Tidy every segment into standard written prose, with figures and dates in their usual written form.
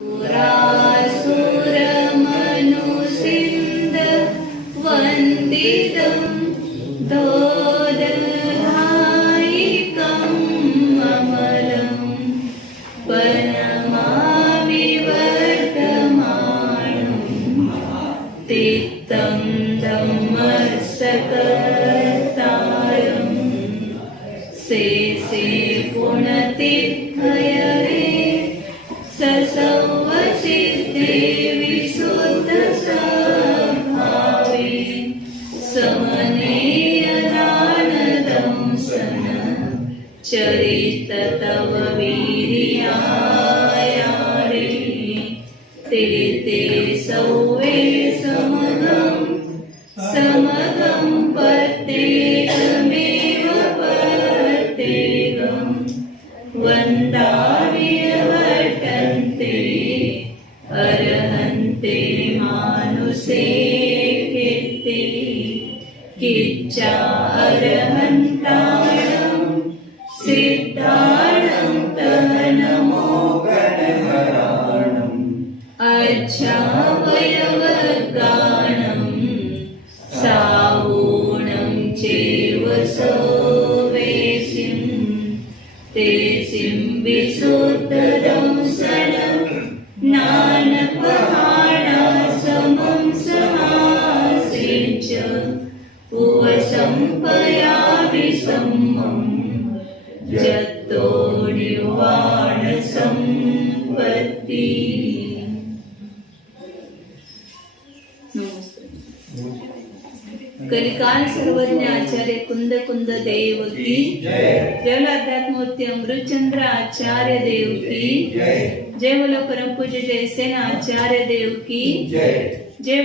सुरासुरमनुसिन्द वन्दितं दोदधायिकम् अमलं पनमामि वर्तमानं तिक्तं धम्मसकर्तारं से पुनतिथयरे ससौवसिद्धे विशुद्धस्वभावे समनेयदानदंसन चरित तव वीर्यायारे ते सौवे समगं प्रत्येकमेव प्रत्येकं वन्दामि अर्हन्ते मानुषे कीर्ति किच्चा अर्हन्ताणं सिद्धाणं तनमोगणहराणम् अच्छावयवगानं सावूणं चैव सवेसिं तेसिं विशुद्धदंसनं नानपहाणा समं समासेच उपसंपयामि सम्मं जतो निर्वाण संपत्ति। कलिकाल सर्वज्ञ आचार्य कुंद कुंद देव की जय। अध्यात्मूर्ति अमृतचंद्र आचार्य देव की जय। बोलो परम पूज्य जयसेन आचार्य देव की जय।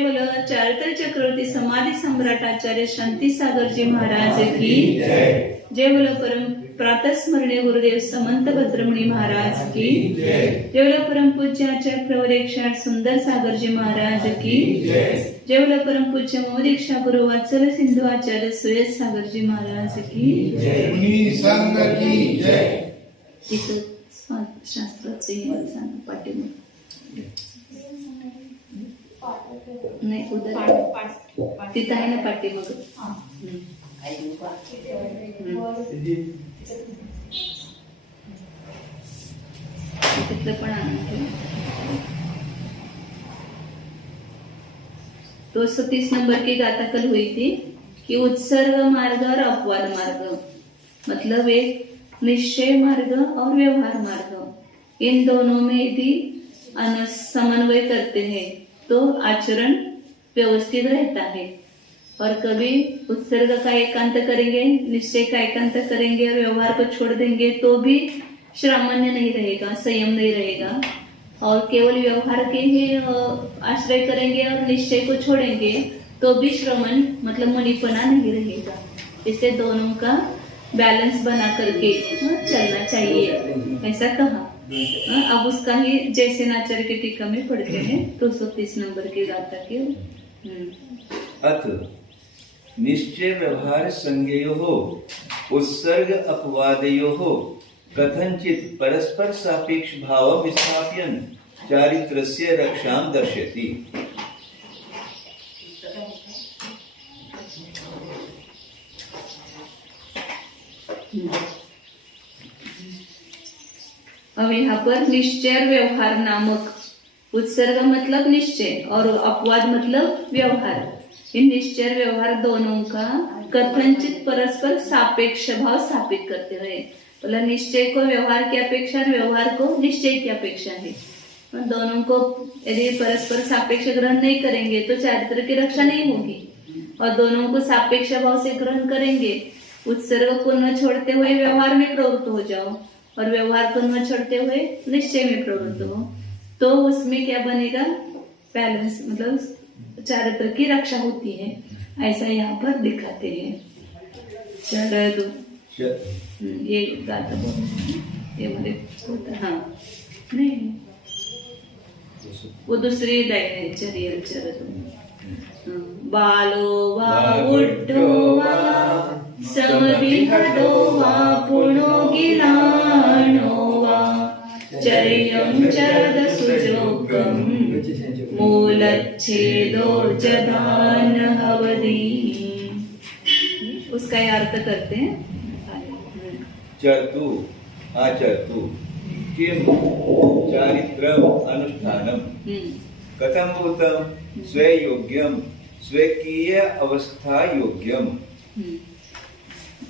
बोलो चारित्र चक्रवर्ती समाधि सम्राट आचार्य शांति सागर जी महाराज की जय। बोलो परम प्रातः स्मरणीय गुरुदेव समंत भद्रमणि महाराज की जय। बोलो परम पूज्य आचार्य प्रवर 108 सुंदर सागर जी महाराज की जय। बोलो परम पूज्य मोदीक्षा गुरु वात्सल सिंधु आचार्य सुरेश सागर जी महाराज की जय। संघ की जय। इथं शास्त्राचं हे सांग पाठीमागे नाही उद्या तिथं आहे ना पाठीमागे तिथलं पण आणखी 230 नंबर की गाथा कल हुई थी कि उत्सर्ग मार्ग और अपवाद मार्ग मतलब एक निश्चय मार्ग और व्यवहार मार्ग, इन दोनों में यदि समन्वय करते हैं तो आचरण व्यवस्थित रहता है। और कभी उत्सर्ग का एकांत करेंगे, निश्चय का एकांत करेंगे और व्यवहार को छोड़ देंगे तो भी श्रामण्य नहीं रहेगा, संयम नहीं रहेगा। और केवल व्यवहार के ही आश्रय करेंगे और निश्चय को छोड़ेंगे तो भी श्रमण मतलब मणिपना नहीं रहेगा। इससे दोनों का बैलेंस बना करके चलना चाहिए, ऐसा कहा। अब उसका ही जैसे आचार्य की टीका में पढ़ते हैं 230 नंबर की गाथा के। अथ निश्चय व्यवहार संज्ञयोः उत्सर्ग अपवादयोः कथंचित परस्पर सापेक्ष भाव विस्थाप्यन् चारित्रस्य रक्षां दर्शयति। अब यहाँ पर निश्चय व्यवहार नामक, उत्सर्ग मतलब निश्चय और अपवाद मतलब व्यवहार, इन निश्चय व्यवहार दोनों का कथनचित परस्पर सापेक्ष भाव स्थापित करते रहे। मतलब निश्चय को व्यवहार की अपेक्षा और व्यवहार को निश्चय की अपेक्षा है। दोनों को यदि परस्पर सापेक्ष ग्रहण नहीं करेंगे तो चारित्र की रक्षा नहीं होगी। और दोनों को सापेक्ष भाव से ग्रहण करेंगे, उत्सर्ग को न छोड़ते हुए व्यवहार में प्रवृत्त हो जाओ और व्यवहार को न छोड़ते हुए निश्चय में प्रवृत्त हो, तो उसमें क्या बनेगा, बैलेंस मतलब चारित्र की रक्षा होती है। ऐसा यहाँ पर दिखाते हैं। चलो दो ये गाता ये मेरे हाँ नहीं वो दूसरी लाइन है। चलिए चलो बालो वा उड्डो वा समविहतो वा पुनो गिलानो वा चर्यं चरद सुजो छेदोर्जधान हवदी। उसका ये अर्थ करते हैं। चर्तु आचर्तु किम चारित्रम अनुष्ठानम कथम भूतम स्वयोग्यम स्वकीय अवस्था योग्यम।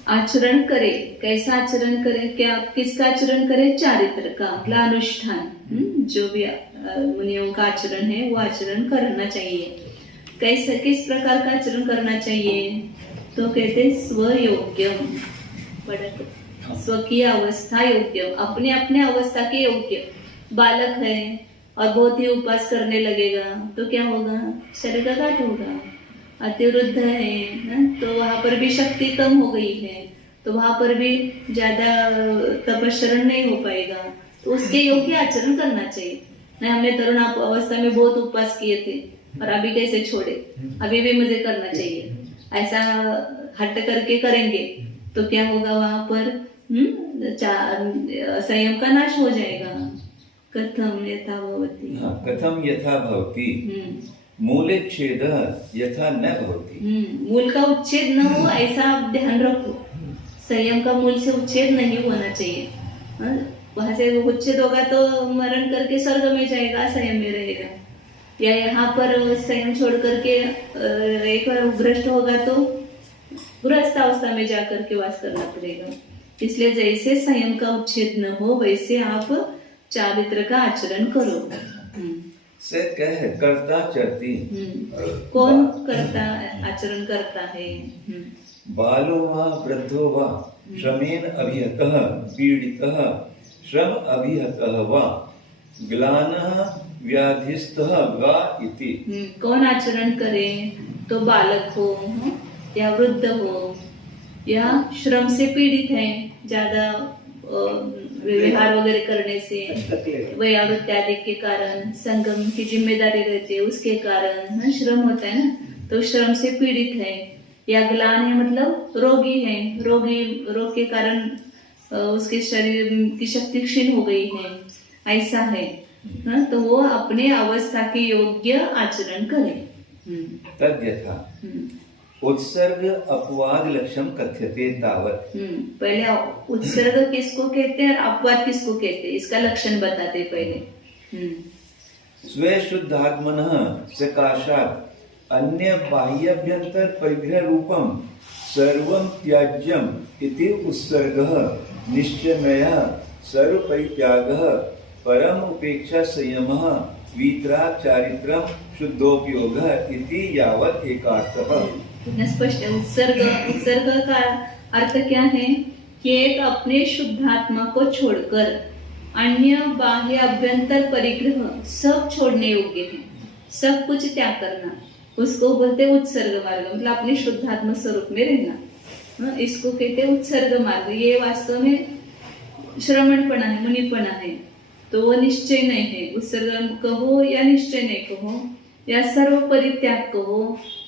आचरण करे, कैसा आचरण करे, क्या किसका आचरण करे, चारित्र का मतलब अनुष्ठान। जो भी मुनियों का आचरण है वो आचरण करना चाहिए। कैसे किस प्रकार का आचरण करना चाहिए, तो कहते स्वयोग्यम, स्वकीय अवस्था योग्यम, अपने अपने अवस्था के योग्य। बालक है और बहुत ही उपवास करने लगेगा तो क्या होगा, शरीर का घात होगा। अतिवृद्ध है तो वहां पर भी शक्ति कम हो गई है, तो वहां पर भी ज्यादा तपस्चरण नहीं हो पाएगा, तो उसके योग्य आचरण करना चाहिए। नहीं, हमने तरुण अवस्था में बहुत उपवास किए थे और अभी कैसे छोड़े, अभी भी मुझे करना चाहिए, ऐसा हट करके करेंगे तो क्या होगा, वहां पर संयम का नाश हो जाएगा। कथम यथा भवति, कथम यथा भवति मूले छेद यथा न भवति। मूल का उच्छेद न हो ऐसा आप ध्यान रखो। संयम का मूल से उच्छेद नहीं होना चाहिए। वहां से उच्छेद होगा तो मरण करके स्वर्ग में जाएगा, संयम में रहेगा। या यहाँ पर संयम छोड़ करके एक बार भ्रष्ट होगा तो गृहस्थ अवस्था में जाकर के वास करना पड़ेगा। इसलिए जैसे संयम का उच्छेद न हो वैसे आप चारित्र का आचरण करो। से कह करता चरती, कौन करता आचरण करता है, बालो वा वृद्धो वा श्रमेण अभिहतः पीडितः श्रम अभिहतः वा ग्लानः व्याधिस्थः वा इति। कौन आचरण करे, तो बालक हो या वृद्ध हो या श्रम से पीड़ित है, ज्यादा व्यवहार वगैरह करने से, वयोवृत्ति आदि के कारण, संगम की जिम्मेदारी रहती है उसके कारण श्रम होता है ना, तो श्रम से पीड़ित है। या ग्लान है मतलब रोगी है, रोग के कारण उसके शरीर की शक्ति क्षीण हो गई है, ऐसा है तो वो अपने अवस्था के योग्य आचरण करे। तद्यथा उत्सर्ग अपवाद लक्षण कथ्यते तावत। पहले उत्सर्ग किसको कहते हैं और अपवाद किसको कहते हैं, इसका लक्षण बताते पहले। स्वे शुद्धात्मनः सकाशात् अन्य बाह्याभ्यंतर परिग्रह रूपम सर्वं त्याज्यम इति उत्सर्गः निश्चयमयः सर्व परित्यागः परम उपेक्षा संयमः वीतराग चारित्रम शुद्धोपयोगः इति यावत् एकार्थः। स्पष्ट है। उत्सर्ग का अर्थ क्या है कि एक अपने शुद्धात्मा को छोड़कर अन्य बाह्य अभ्यंतर परिग्रह सब छोड़ने योग्य है, सब कुछ त्याग करना, उसको बोलते उत्सर्ग मार्ग, मतलब अपने शुद्धात्मा स्वरूप में रहना। इसको कहते उत्सर्ग मार्ग। ये वास्तव में श्रमणपणा है, मुनिपणा है, तो वो निश्चय नहीं है। उत्सर्ग कहो या निश्चय नहीं कहो या सर्व परित्याग कहो,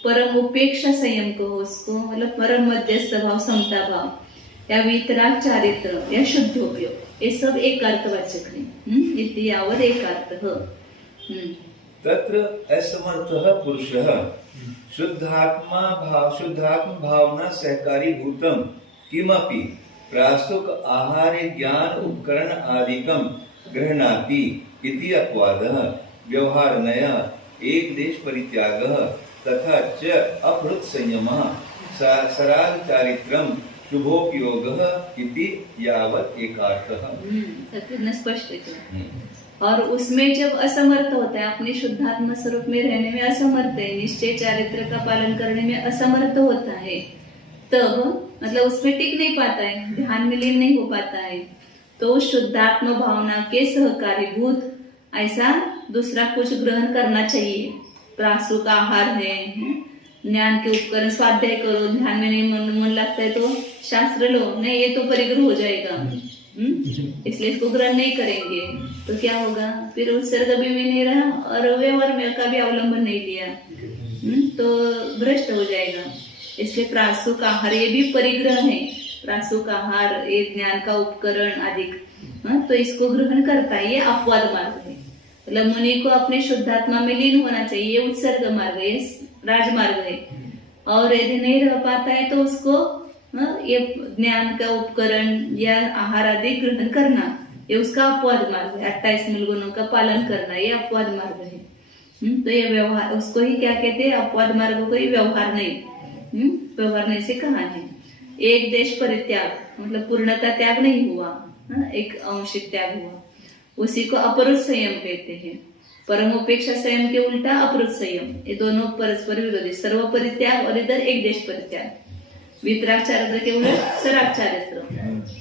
परम उपेक्षा संयम कहो, उसको मतलब परम मध्यस्थ भाव, समता भाव या वीतराग चारित्र या शुद्धोपयोग, ये सब एक अर्थवाचक है। इति यावत् एकार्थः। तत्र असमर्थः पुरुषः शुद्धात्मा भावना सहकारी भूतम किमपि प्रास्तुक आहार ज्ञान उपकरण आदिकम गृह्णाति इति अपवादः व्यवहारनयः एक देश परित्यागः तथा च अपहृत संयमः सराग चारित्रम शुभोपयोगः इति यावत् एकार्थः। स्पष्ट है। और उसमें जब असमर्थ होता है, अपने शुद्धात्मा स्वरूप में रहने में असमर्थ है, निश्चय चारित्र का पालन करने में असमर्थ होता है, तब मतलब उसमें टिक नहीं पाता है, ध्यान में लीन नहीं हो पाता है, तो शुद्धात्मा भावना के सहकारी भूत ऐसा दूसरा कुछ ग्रहण करना चाहिए। प्रासुक आहार है, ज्ञान के उपकरण, स्वाध्याय करो, ध्यान में नहीं मन लगता है तो शास्त्र लो, नहीं ये तो परिग्रह हो जाएगा, इसलिए इसको ग्रहण नहीं करेंगे तो क्या होगा, फिर उत्सर्ग भी नहीं रहा और व्यवहार में का भी अवलंबन नहीं लिया तो भ्रष्ट हो जाएगा। इसलिए प्रासुक आहार ये भी परिग्रह है, प्रासुक आहार ये ज्ञान का उपकरण आदि, तो इसको ग्रहण करता है, ये अपवाद मार्ग है। मतलब मुनि को अपने शुद्धात्मा में लीन होना चाहिए, ये उत्सर्ग मार्ग है, ये राजमार्ग है। और यदि नहीं रह पाता है तो उसको ये ज्ञान का उपकरण या आहार आदि ग्रहण करना, ये उसका अपवाद मार्ग है। 28 मूल गुणों का पालन करना, ये अपवाद मार्ग है। तो ये व्यवहार, उसको ही क्या कहते हैं, अपवाद मार्ग को ही व्यवहार नहीं, व्यवहार नहीं से कहा है। एक देश परित्याग मतलब पूर्णता त्याग नहीं हुआ, एक आंशिक त्याग हुआ, उसी को अपरुत संयम कहते हैं। परमोपेक्षा संयम के उल्टा अपरुत संयम, ये दोनों परस्पर विरोधी, सर्व परित्याग और इधर एक देश परित्याग। वितराग के उल्टा सराग चारित्र,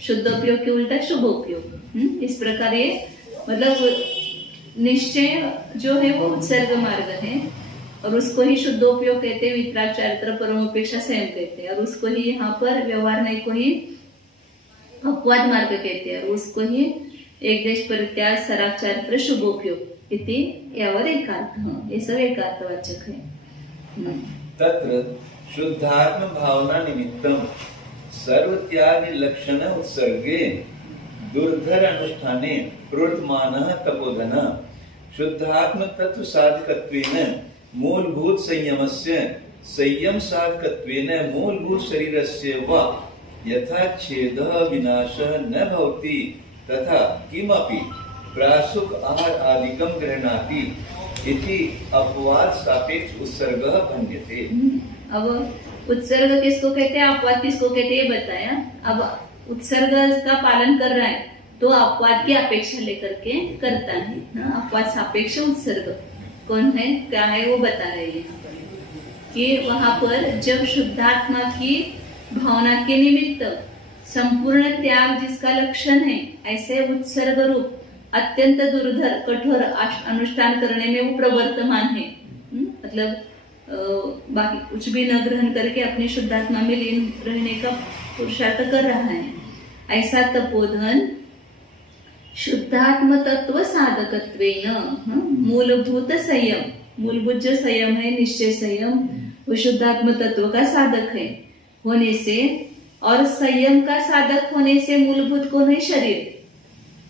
शुद्धोपयोग के उल्टा शुभोपयोग। इस प्रकार ये मतलब निश्चय जो है वो उत्सर्ग मार्ग है, और उसको ही शुद्धोपयोग कहते हैं, वितराग चारित्र परमोपेक्षा संयम कहते हैं, और उसको ही यहाँ पर व्यवहार नहीं को ही अपवाद मार्ग कहते हैं, और उसको ही एक देश परित्याग सराग चारित्र शुभोपयोग इति यावर एकार्थ, ये सब एकार्थवाचक है। तत्र शुद्धात्म भावना निमित्तम सर्व त्याग लक्षण उत्सर्गे दुर्धर अनुष्ठाने प्रवर्तमानः तपोधन शुद्धात्म तत्व साधकत्वेन मूलभूत संयमस्य संयम साधकत्वेन मूलभूत शरीरस्य वा यथा छेदः विनाशः न भवति तथा किमपि प्रासुक आहार आदिकं गृह्णाति इति अपवाद सापेक्ष उत्सर्गः भण्यते। अब उत्सर्ग किसको कहते हैं, अपवाद किसको कहते हैं, ये बताया। अब उत्सर्ग का पालन कर रहा है तो अपवाद की अपेक्षा लेकर के करता है ना। अपवाद सापेक्ष उत्सर्ग कौन है, क्या है, वो बता रहे हैं यहाँ पर कि वहां पर जब शुद्धात्मा की भावना के निमित्त संपूर्ण त्याग जिसका लक्षण है, ऐसे उत्सर्ग रूप अत्यंत दुर्धर कठोर अनुष्ठान करने में वो प्रवर्तमान है। मतलब बाकी कुछ भी न ग्रहण करके अपनी शुद्धात्मा में लीन रहने का पुरुषार्थ कर रहा है, ऐसा तपोधन शुद्धात्म तत्व साधकत्वेन मूलभूत संयम, मूलभूत जो संयम है निश्चय संयम, वो शुद्धात्म तत्व का साधक है होने से, और संयम का साधक होने से मूलभूत कौन है, शरीर।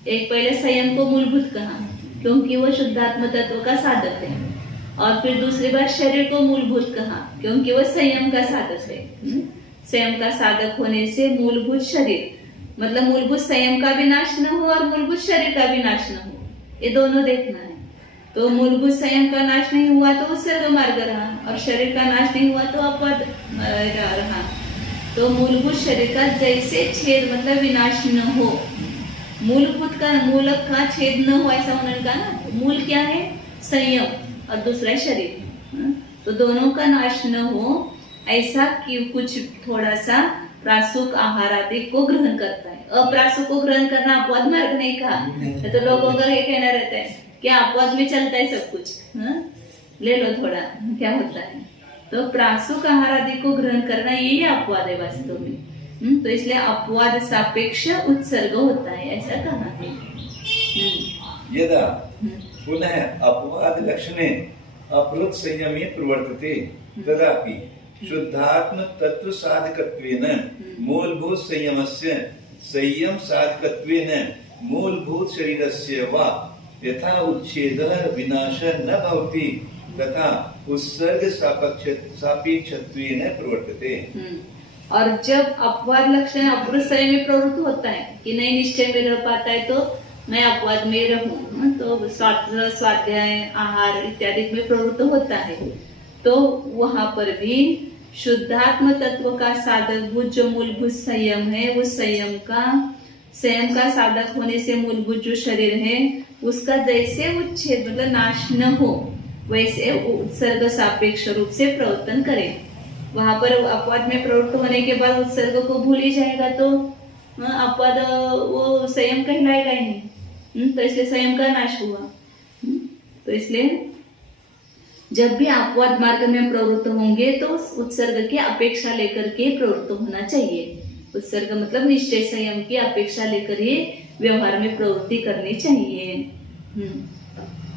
एक पहले संयम को मूलभूत कहा क्योंकि वो शुद्धात्म तत्व का साधक है, और फिर दूसरी बार शरीर को मूलभूत कहा क्योंकि वो संयम का साधक है। संयम का साधक होने से मूलभूत शरीर, मतलब मूलभूत संयम का भी नाश न हो और मूलभूत शरीर का भी नाश न हो, ये दोनों देखना है। तो मूलभूत संयम का नाश नहीं हुआ तो उत्सर्ग मार्ग रहा, और शरीर का नाश नहीं हुआ तो अपवाद रहा। तो मूलभूत शरीर का जैसे छेद मतलब विनाश न हो, मूलभूत का मूलक का छेद न हो, ऐसा उन्होंने कहा ना। मूल क्या है, संयम, और दूसरा है शरीर, तो दोनों का नाश न हो ऐसा कि कुछ थोड़ा सा प्रासुक आहार आदि को ग्रहण करता है। अप्रासुक को ग्रहण करना अपवाद मार्ग नहीं कहा, तो लोगों का ये कहना रहता है कि अपवाद में चलता है सब कुछ, ले लो थोड़ा, क्या होता है। तो प्रासुक आहार आदि को ग्रहण करना यही अपवाद है वास्तव में। तो इसलिए अपवाद सापेक्ष उत्सर्ग होता है, ऐसा कहा है। यदा पुनः अपवाद लक्षणे अपरुत संयमे प्रवर्तते तदापि शुद्धात्म तत्व साधकत्वेन मूलभूत संयमस्य संयम साधकत्वेन मूलभूत शरीरस्य वा यथा उच्छेदः विनाशः न भवति तथा उत्सर्ग सापेक्षत्वेन प्रवर्तते। और जब अपवाद लक्षण अपरुत संयम में प्रवृत्त होता है कि नहीं निश्चय में रह पाता है तो मैं अपवाद में रहूं, तो स्वाध्याय आहार इत्यादि में प्रवृत्त होता है, तो वहां पर भी शुद्धात्म तत्व का साधक भूत जो मूलभूत संयम है, उस संयम का साधक होने से मूलभूत जो शरीर है उसका जैसे उच्छेद मतलब नाश न हो, वैसे उत्सर्ग सापेक्ष रूप से प्रवर्तन करे। वहां पर अपवाद में प्रवृत्त होने के बाद उत्सर्ग को भूल ही जाएगा तो अपवाद वो संयम कहलाएगा ही नहीं। तो इसलिए संयम का नाश हुआ। तो इसलिए जब भी अपवाद मार्ग में प्रवृत्त होंगे तो उत्सर्ग की अपेक्षा लेकर के प्रवृत्त होना चाहिए। उत्सर्ग मतलब निश्चय संयम की अपेक्षा लेकर ही व्यवहार में प्रवृत्ति करनी चाहिए।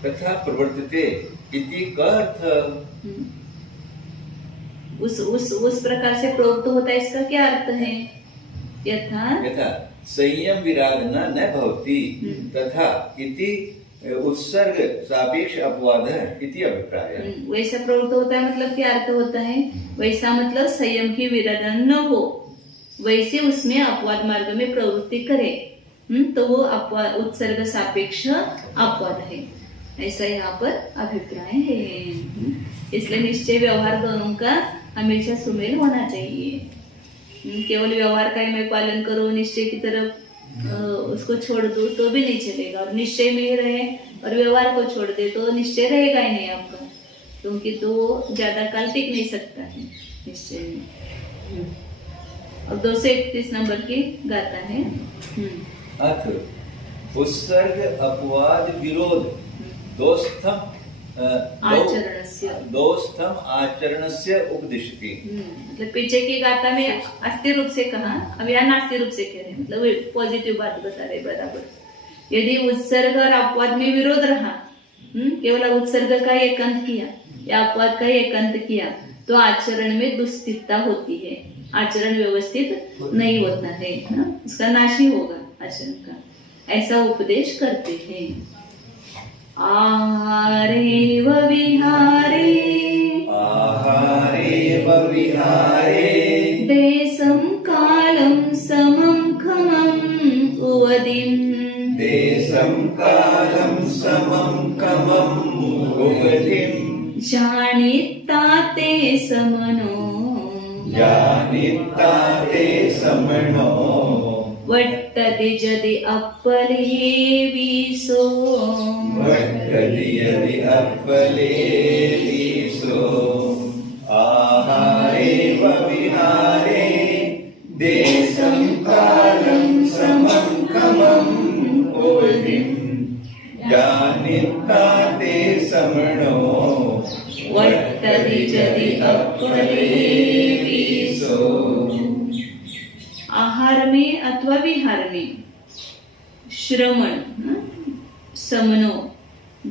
तथा प्रवर्तते इति का अर्थ, उस प्रकार से प्रवृत्त होता है, इसका क्या अर्थ है? यथा संयम विरागना न भवति तथा इति उत्सर्ग सापेक्ष अपवाद इति अभिप्राय। वैसा प्रवृत्त होता है मतलब क्या अर्थ होता है? वैसा मतलब संयम की विरधना न हो, वैसे उसमें अपवाद मार्ग में प्रवृत्ति करे, तो वो अपवाद उत्सर्ग सापेक्ष अपवाद है, ऐसा यहाँ पर अभिप्राय है। इसलिए निश्चय व्यवहार दोनों का हमेशा सुमेल होना चाहिए। केवल व्यवहार का ही मैं पालन करूं, निश्चय की तरफ उसको छोड़ दूं तो भी नहीं चलेगा, और निश्चय में ही रहे और व्यवहार को छोड़ दे तो निश्चय रहेगा ही नहीं आपका, क्योंकि तो ज्यादा काल टिक नहीं सकता है निश्चय में। और 231 नंबर की गाता है। अथ उत्सर्ग अपवाद विरोध दोस्तम आचरणस्य उपदिशति। मतलब पीछे की गाथा में अस्थिर रूप से कहा, अब यहाँ नास्तिक रूप से कह रहे हैं, मतलब पॉजिटिव बात बता रहे बराबर। यदि उत्सर्ग और अपवाद में विरोध रहा, केवल उत्सर्ग का एकांत किया या अपवाद का एकांत किया, तो आचरण में दुस्थिरता होती है, आचरण व्यवस्थित नहीं होता है, उसका नाश ही होगा आचरण का, ऐसा उपदेश करते हैं। आहारे व विहारे देशं कालं समं खमं उवदिं जानिता ते समनो वट्टति जदि अपले विसो आहारे व विहारे देशं कालं समं खमं उवदिं जानिता ते समनो वट्टति जदि अपले विसो। आहार में अथवा विहार में श्रवण समनो,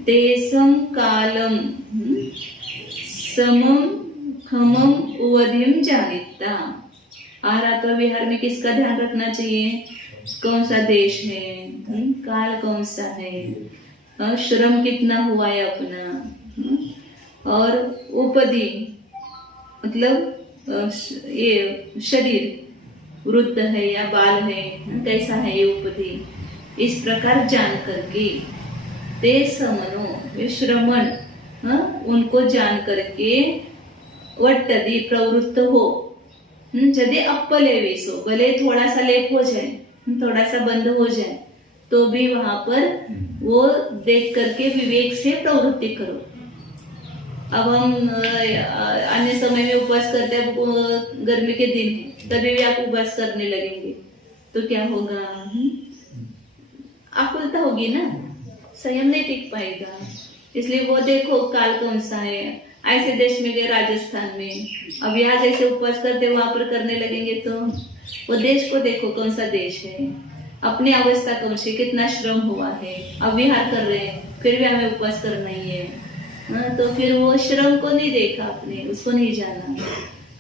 देशम कालम समम खमम उवधिम जानिता। आहार अथवा विहार में किसका ध्यान रखना चाहिए? कौन सा देश है, काल कौन सा है, श्रम कितना हुआ है अपना, और उपधि मतलब ये शरीर वृद्ध है या बाल है, कैसा है ये उपधि, इस प्रकार जान करके ते समनो, ये श्रवण उनको जान करके वट्टदि प्रवृत्त हो, यदि अपले वेसो, भले थोड़ा सा लेप हो जाए, थोड़ा सा बंद हो जाए, तो भी वहां पर वो देख करके विवेक से प्रवृत्ति करो। अब हम अन्य समय में उपवास करते हैं, गर्मी के दिन है, तभी भी आप उपवास करने लगेंगे तो क्या होगा? आकुलता होगी ना, संयम नहीं टिक पाएगा। इसलिए वो देखो काल कौन सा है। ऐसे देश में गए राजस्थान में, अब यहाँ जैसे उपवास करते वहां पर करने लगेंगे तो वो देश को देखो कौन सा देश है, अपनी अवस्था कौन सी, कितना श्रम हुआ है। अब विहार कर रहे हैं फिर भी हमें उपवास करना ही है, तो फिर वो श्रम को नहीं देखा आपने, उसको नहीं जाना,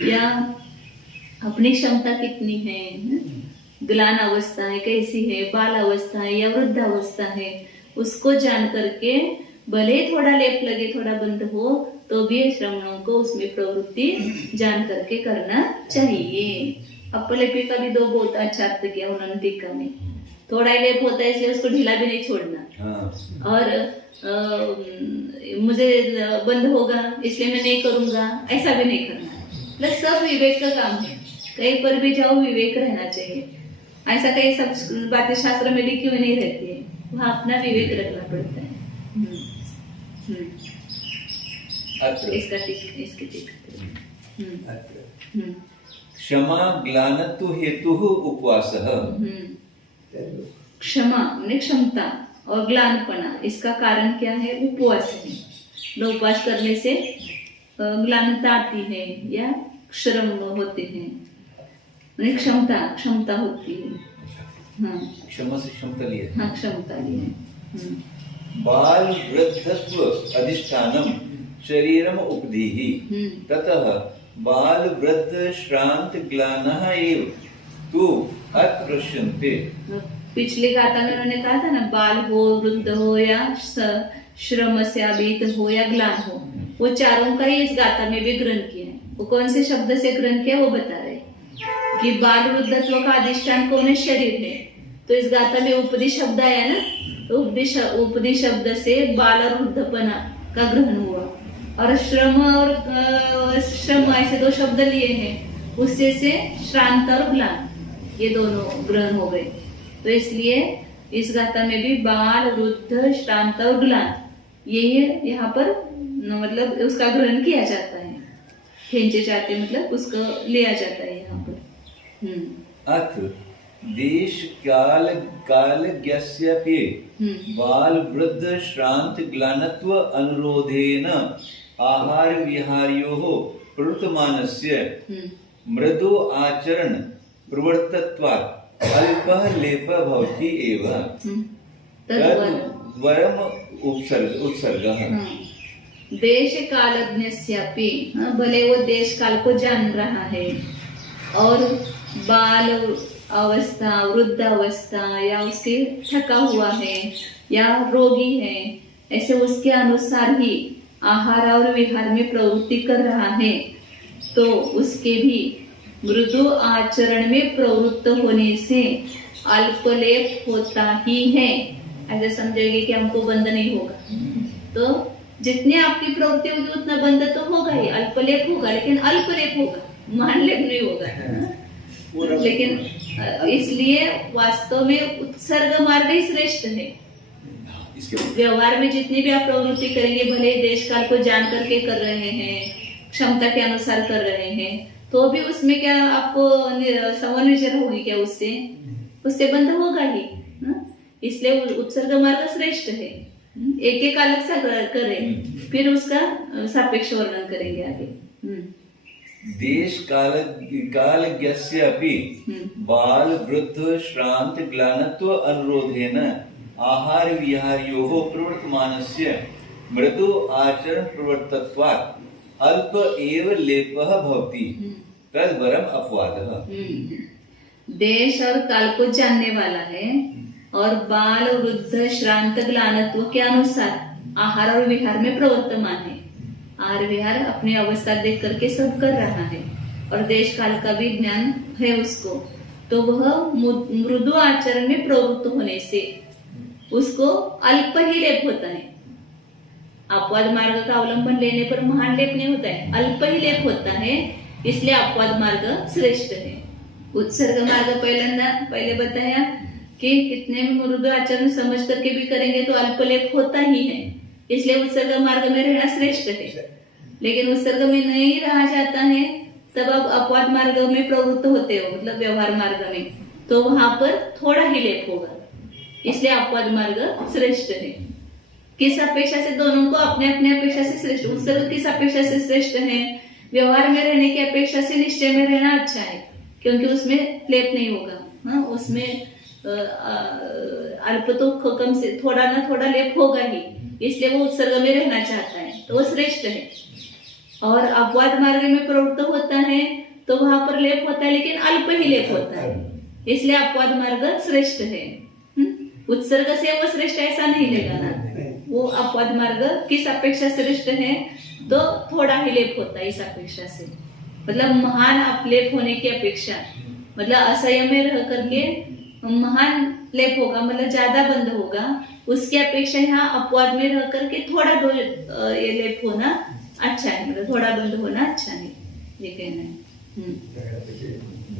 या अपनी क्षमता कितनी है, ग्लान अवस्था है कैसी है, बाल अवस्था है या वृद्ध अवस्था है, उसको जान करके भले थोड़ा लेप लगे, थोड़ा बंद हो, तो भी श्रवणों को उसमें प्रवृत्ति जान करके करना चाहिए। अपलेपी का भी दो बहुत अच्छा अर्थ किया उन्होंने टीका में। थोड़ा ही लेप होता है इसलिए उसको ढीला भी नहीं छोड़ना, और मुझे बंद होगा इसलिए मैं नहीं करूंगा, ऐसा भी नहीं करना। मतलब सब विवेक का काम है, कहीं पर भी जाओ विवेक रहना चाहिए। ऐसा कहीं सब बातें शास्त्र में लिखी हुई नहीं रहती है, वहाँ अपना विवेक रखना पड़ता है। इसका इसकी क्षमा ग्लानत्व हेतु उपवासः। क्षमा माने क्षमता और ग्लानपना, इसका कारण क्या है? उपवास है। उपवास करने से ग्लानता आती है या श्रम होते हैं, क्षमता होती है। हाँ, क्षमा से क्षमता लिए। हाँ, क्षमता लिए। बाल वृद्धत्व अधिष्ठानम शरीरम उपधीहि, ततः बाल वृद्ध श्रांत ग्लानः एव तु अप्रश्यन्ते। पिछली गाथा में उन्होंने कहा था ना, बाल हो, वृद्ध हो या श्रम से अभीत हो या ग्लान हो, वो चारों का ही इस गाथा में भी ग्रहण किया है। वो कौन से शब्द से ग्रहण किया वो बता रहे कि बाल वृद्धत्व का अधिष्ठान कौन है? शरीर है। तो इस गाथा में उपदी शब्द आया ना, तो उपदी शब्द से बाल और वृद्धपना का ग्रहण हुआ, और श्रम और श्रम ऐसे दो शब्द लिए हैं, उससे से श्रांत और ग्लान, ये दोनों ग्रहण हो गए। तो इसलिए इस गाथा में भी बाल, वृद्ध, श्रांत और ग्लान, ये यहाँ पर मतलब उसका ग्रहण किया जाता है, खेचे जाते मतलब उसको लिया जाता है यहाँ पर। अथ देश काल कालज्ञस्यपि बाल वृद्ध श्रांत ग्लानत्व अनुरोधेन आहार विहार्योः प्रवर्तमानस्य मृदु आचरण प्रवर्तत्वात् अल्पः लेपः भवति एव तद्वरम् उत्सर्गः। देश कालज्ञस्यापि, भले वो देश काल को जान रहा है, और बाल अवस्था, वृद्ध अवस्था, या उसके थका हुआ है या रोगी है, ऐसे उसके अनुसार ही आहार और विहार में प्रवृत्ति कर रहा है, तो उसके भी मृदु आचरण में प्रवृत्त होने से अल्पलेप होता ही है। ऐसे समझेंगे कि हमको बंद नहीं होगा, तो जितनी आपकी प्रवृत्ति होगी उतना बंद तो होगा ही, अल्पलेप होगा, लेकिन अल्पलेप होगा, महानलेप नहीं होगा। लेकिन इसलिए वास्तव में उत्सर्ग मार्ग ही श्रेष्ठ है। व्यवहार में जितनी भी आप प्रवृत्ति करेंगे, भले देश काल को जान करके कर रहे हैं, क्षमता के अनुसार कर रहे हैं, तो भी उसमें क्या आपको समन्वय होगी क्या? उससे बंद होगा ही। इसलिए उत्सर्ग मार्ग श्रेष्ठ है। एक एक अलग सा करें, फिर उसका सापेक्ष वर्णन करेंगे आगे। देश कालज्ञस्यपि बाल वृद्ध श्रांत ग्लानत्व अनुरोधेन आहार विहार्योः प्रवर्तमानस्य मृदु आचरण प्रवर्तत्वात् अल्प एव लेपः भवति तद्वरम् अपवादः। देश और काल को जानने वाला है, और बाल वृद्ध श्रांत ग्लानत्व के अनुसार आहार और विहार में प्रवर्तमान है। आहार विहार अपनी अवस्था देख करके सब कर रहा है, और देश काल का भी ज्ञान है उसको, तो वह मृदु आचरण में प्रवृत्त होने से उसको अल्प ही लेप होता है। अपवाद मार्ग का अवलंबन लेने पर महान लेप नहीं होता है, अल्प ही लेप होता है, इसलिए अपवाद मार्ग श्रेष्ठ है। उत्सर्ग मार्ग पहले बताया कि कितने भी मृदु आचरण समझ करके भी करेंगे तो अल्पलेप होता ही है, इसलिए उत्सर्ग मार्ग में रहना श्रेष्ठ है। लेकिन उत्सर्ग में नहीं रहा जाता है, तब आप अपवाद मार्ग में प्रवृत्त होते हो, मतलब व्यवहार मार्ग में, तो वहां पर थोड़ा ही लेप होगा, इसलिए अपवाद मार्ग श्रेष्ठ है। किस अपेक्षा से? दोनों को अपने अपने अपेक्षा से श्रेष्ठ। उत्सर्ग किस अपेक्षा से श्रेष्ठ है? व्यवहार में रहने की अपेक्षा से निश्चय में रहना अच्छा है, क्योंकि उसमें लेप नहीं होगा। उसमें अल्प तो कम से थोड़ा ना थोड़ा लेप होगा ही, इसलिए वो उत्सर्ग में रहना चाहता है, तो वो श्रेष्ठ है। और अपवाद मार्ग में प्रवृत्त होता है तो वहां पर लेप होता है, लेकिन अल्प ही लेप होता है, इसलिए अपवाद मार्ग श्रेष्ठ है। उत्सर्ग से वो श्रेष्ठ ऐसा नहीं लेगा ना, वो अपवाद मार्ग किस अपेक्षा श्रेष्ठ है? तो थोड़ा ही लेप होता है इस अपेक्षा से, मतलब महान अपलेप होने की अपेक्षा, मतलब असंयम में रह करके महान लेप होगा, मतलब ज्यादा बंद होगा, उसकी अपेक्षा यहाँ अपवाद में रह करके थोड़ा ये लेप होना अच्छा है, मतलब थोड़ा बंद होना अच्छा है, ये कहना है।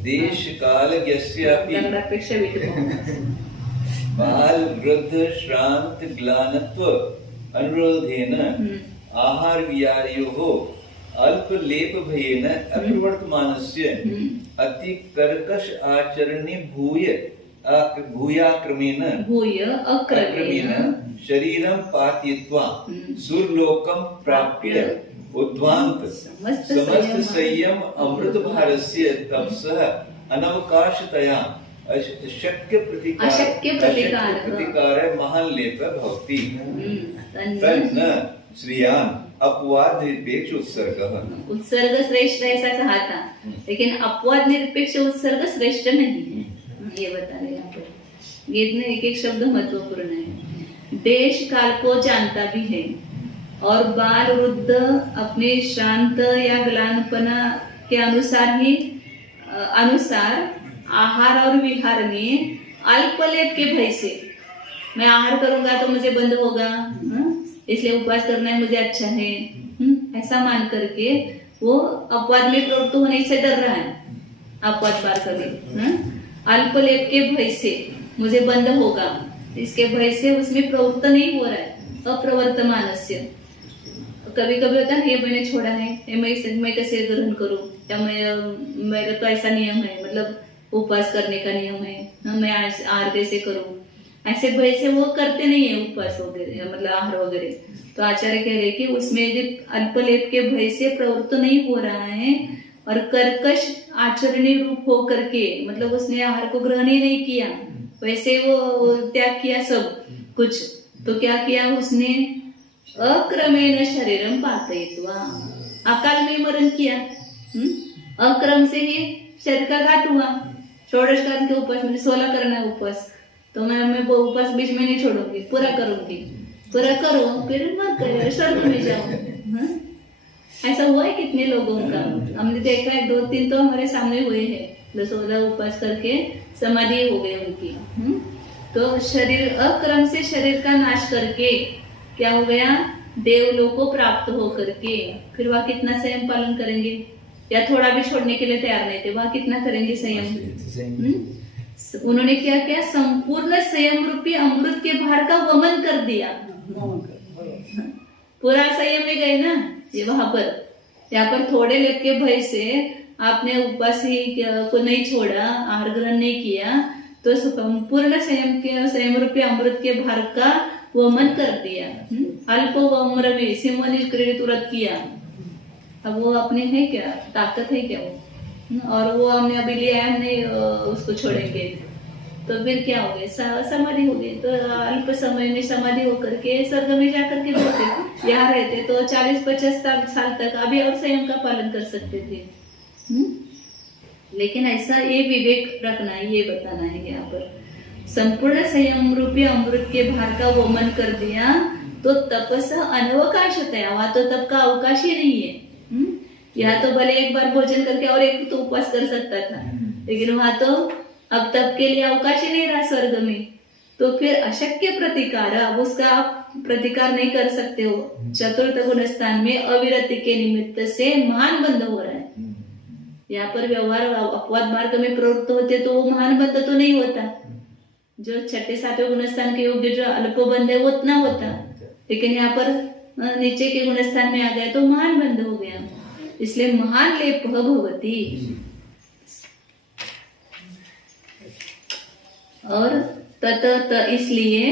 देश काल बाल वृद्ध श्रांत ग्लानत्व अनुरोधेन आहार विहार्योः अल्प लेप भयेन अप्रवर्तमानस्य अति कर्कश आचरणे भूय अक्रमेण शरीरं पातयित्वा सुरलोकं प्राप्य उद्ध्वान्त समस्त संयम अमृत भारस्य तपसः अनवकाशतया अशक्य प्रतिकार महान लेप भवति तन्न श्रियान अपवाद निरपेक्ष उत्सर्ग श्रेष्ठ ऐसा कहा था, लेकिन अपवाद निरपेक्ष उत्सर्ग श्रेष्ठ नहीं है, ये बता रहे हैं। गीत में एक एक शब्द महत्वपूर्ण है। देश काल को जानता भी है और बाल वृद्ध अपने श्रांत या ग्लानपना के अनुसार आहार और विहार में अल्पलेप के भय से, मैं आहार करूंगा तो मुझे बंद होगा, इसलिए उपवास करना है मुझे अच्छा है, ऐसा मान करके वो अपवाद में प्रवृत्त होने से डर रहा है। अपवाद बार कभी अल्पलेप के भय से मुझे बंद होगा, इसके भय से उसमें प्रवृत्त नहीं हो रहा है। अप्रवर्तमानस्य, कभी कभी होता है ना, ये मैंने छोड़ा है, ये मैं कैसे ग्रहण करूं, या मेरा तो ऐसा नियम है, मतलब उपवास करने का नियम है, मैं आहार कैसे करूं, ऐसे भय से वो करते नहीं है उपवास वगैरह, मतलब आहार वगैरह। तो आचार्य कह रहे कि उसमें यदि अल्पलेप के भय से प्रवृत्त नहीं हो रहा है और कर्कश आचरणीय रूप हो करके, मतलब उसने आहार को ग्रहण ही नहीं किया, वैसे वो त्याग किया सब कुछ, तो क्या किया उसने, अक्रमेण शरीरम पातयित्वा, अकाल में मरण किया। अक्रम से ही शरीर का घात हुआ। षोडश काल के उपवास में 16 करना है उपवास, तो मैं वो उपवास बीच में नहीं छोड़ूंगी, पूरा करूंगी, पूरा करो फिर मत करो, स्वर्ग में जाओ। ऐसा हुआ है कितने लोगों का, हमने देखा है 2-3 तो हमारे सामने हुए हैं, 16 उपवास करके समाधि हो गई उनकी। तो शरीर अक्रम से शरीर का नाश करके क्या हो गया, देवलोक को प्राप्त हो करके, फिर वह कितना संयम पालन करेंगे, या थोड़ा भी छोड़ने के लिए तैयार नहीं थे, वह कितना करेंगे संयम। उन्होंने क्या किया, संपूर्ण संयम रूपी अमृत के भार का वमन कर दिया। पूरा संयम में गए ना ये वहां पर, यहाँ पर थोड़े लेप के भय से आपने उपवास को नहीं छोड़ा, आहार ग्रहण नहीं किया, तो संपूर्ण संयम रूपी अमृत के भार का वमन कर दिया। अल्प उम्र में सिंह निष्क्रिय तुरंत किया। अब वो अपने है क्या, ताकत है क्या वो, और वो हमने अभी लिया है, हमने उसको छोड़ेंगे तो फिर क्या हो गए, समाधि हो गई। तो अल्प समय में समाधि होकर के स्वर्ग में जाकर के रहते, यहाँ रहते तो 40-50 साल तक अभी और संयम का पालन कर सकते थे। लेकिन ऐसा ये विवेक रखना है, ये बताना है यहाँ पर, संपूर्ण संयम रूपी अमृत के भार का वमन कर दिया तो तपस अनवकाश होता है, वहां तो तप का अवकाश ही नहीं है। यहाँ तो भले एक बार भोजन करके और एक तो उपवास कर सकता था, लेकिन वहां तो अब तप के लिए अवकाश ही नहीं रहा स्वर्ग में। तो फिर अशक्य प्रतिकार, अब उसका आप प्रतिकार नहीं कर सकते हो। चतुर्थ गुण स्थान में अविरति के निमित्त से महान बंध हो रहा है। यहाँ पर व्यवहार अपवाद मार्ग में प्रवृत्त होते तो वो महान बंध तो नहीं होता, जो 6-7वें गुणस्थान के योग्य जो अल्प बंध है वो उतना होता, लेकिन यहाँ पर नीचे के गुणस्थान में आ गया तो महान बंध हो गया, इसलिए महान लेप भगवती। और तत इसलिए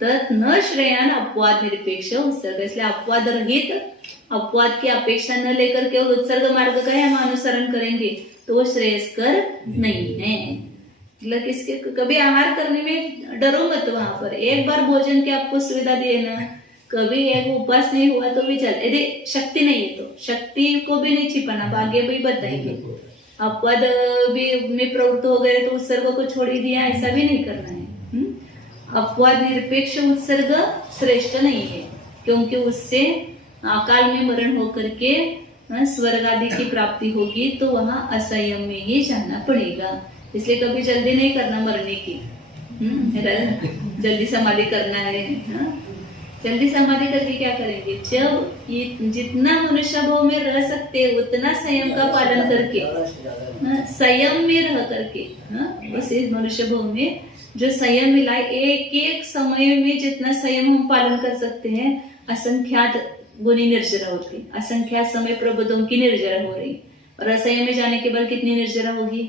तत् न श्रेयान अपवाद निरपेक्ष उत्सर्ग, इसलिए अपवाद रहित, अपवाद की अपेक्षा न लेकर केवल उत्सर्ग मार्ग का हम अनुसरण करेंगे तो वो श्रेयस्कर नहीं है। मतलब किसके कभी आहार करने में डरो मत, वहां पर एक बार भोजन की आपको सुविधा दिए ना, कभी एक उपवास नहीं हुआ तो भी चल, यदि शक्ति नहीं है तो शक्ति को भी नहीं छिपाना, आगे भी बताएंगे। अपवाद भी में प्रवृत्त हो गए तो उत्सर्ग को छोड़ ही दिया, ऐसा भी नहीं करना है। अपवाद निरपेक्ष उत्सर्ग श्रेष्ठ नहीं है, क्योंकि उससे अकाल में मरण होकर के स्वर्ग आदि की प्राप्ति होगी, तो वहां असंयम में ही जाना पड़ेगा। इसलिए कभी जल्दी नहीं करना मरने की, जल्दी समाधि करना है। जल्दी समाधि करके क्या करेंगे, जब जितना मनुष्य भाव में रह सकते उतना संयम का पालन करके, संयम में रह करके, उस मनुष्य भाव में जो संयम मिला, एक एक समय में जितना संयम हम पालन कर सकते हैं, असंख्यात गुणी निर्जरा होती, असंख्यात समय प्रबोधों की निर्जरा हो रही, और असंयम में जाने के बाद कितनी निर्जरा होगी,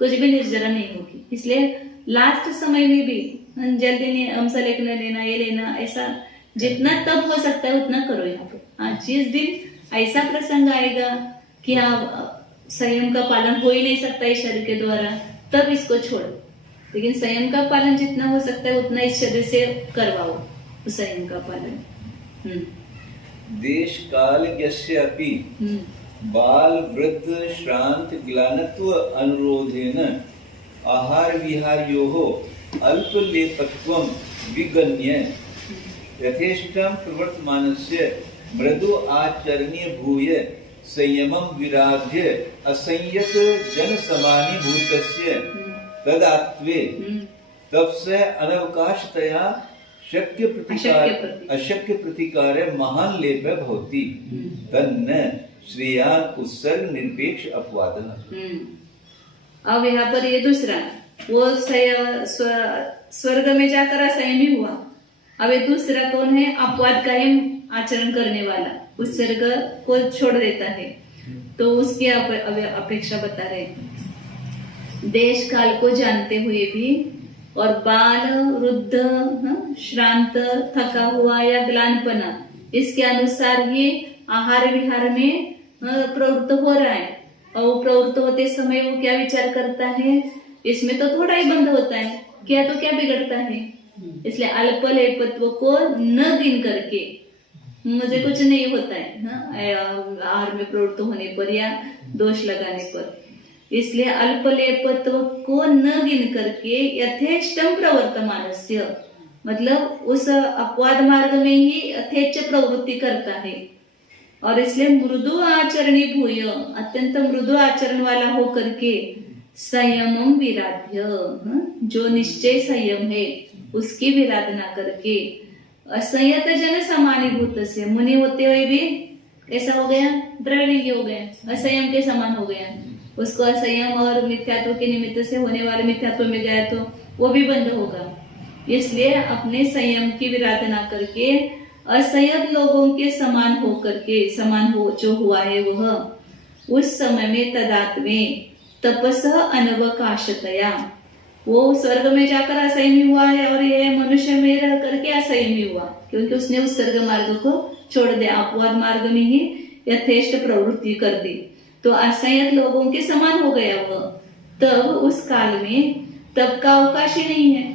कुछ भी निर्जरा नहीं होगी। इसलिए लास्ट समय में भी जल्दी नहीं हमसे लेना ये लेना, ऐसा जितना तब हो सकता है उतना करो यहाँ पर। हाँ, जिस दिन ऐसा प्रसंग आएगा कि हाँ संयम का पालन हो ही नहीं सकता इस शरीर के द्वारा, तब इसको छोड़ो। लेकिन संयम का पालन जितना हो सकता है उतना इस शरीर से करवाओ, संयम का पालन। देश काल यस्य अपि बाल वृद्ध श्रांत ग्लानत्व अनुरोधेन आहार विहारयोः अल्पलेपत्वं विगण्य यथेष्टं प्रवर्तमानस्य मृदु आचरणीभूय संयमं विराध्य असंयत जनसमानीभूतस्य तदात्वे तपस्य अनवकाशतया अशक्य प्रतिकार महान लेप भवति तन्न श्रेयान उत्सर्ग निरपेक्ष अपवादः। अब यहाँ पर ये दूसरा वो स्वर्ग में जाकर असंयमी हुआ। अब ये दूसरा कौन है? अपवाद का ही आचरण करने वाला, उत्सर्ग को छोड़ देता है। तो उसकी अपेक्षा बता रहे, देश काल को जानते हुए भी और बाल वृद्ध श्रांत थका हुआ या ग्लानपना इसके अनुसार ही आहार विहार में प्रवृत्त हो रहा है। और वो प्रवृत्त होते समय वो क्या विचार करता है, इसमें तो थोड़ा ही बंद होता है, क्या तो क्या बिगड़ता है। इसलिए अल्पलेपत्व को न गिन करके मुझे कुछ नहीं होता है आहार में प्रवृत्त होने पर या दोष लगाने पर, इसलिए अल्पलेपत्व को न गिन करके यथेष्टम प्रवर्तमानस्य मतलब उस अपवाद मार्ग में ही यथेच्छ प्रवृत्ति करता है। और इसलिए मृदु आचरणी भूय अत्यंत मृदु आचरण वाला होकर के संयमम विराध्य जो निश्चय संयम है उसकी विराधना करके असंयत जन समानीभूत से मुनि होते हुए भी ऐसा हो गया, द्रवलिंगी हो गया, असंयम के समान हो गया। उसको असंयम और मिथ्यात्व के निमित्त से होने वाले मिथ्यात्व में गया तो वो भी बंद होगा। इसलिए अपने संयम की विराधना करके असंयत लोगों के समान होकर के समान हो जो हुआ है वह उस समय में तदात्मे तपसः अनवकाशतया वो स्वर्ग में जाकर असंयमी हुआ है और यह मनुष्य में रह करके असंयमी हुआ क्योंकि उसने उस स्वर्ग मार्ग को छोड़ दिया, अपवाद मार्ग में ही यथेष्ट प्रवृत्ति कर दी तो असंयत लोगों के समान हो गया वह। तब उस काल में तप का अवकाश ही नहीं है।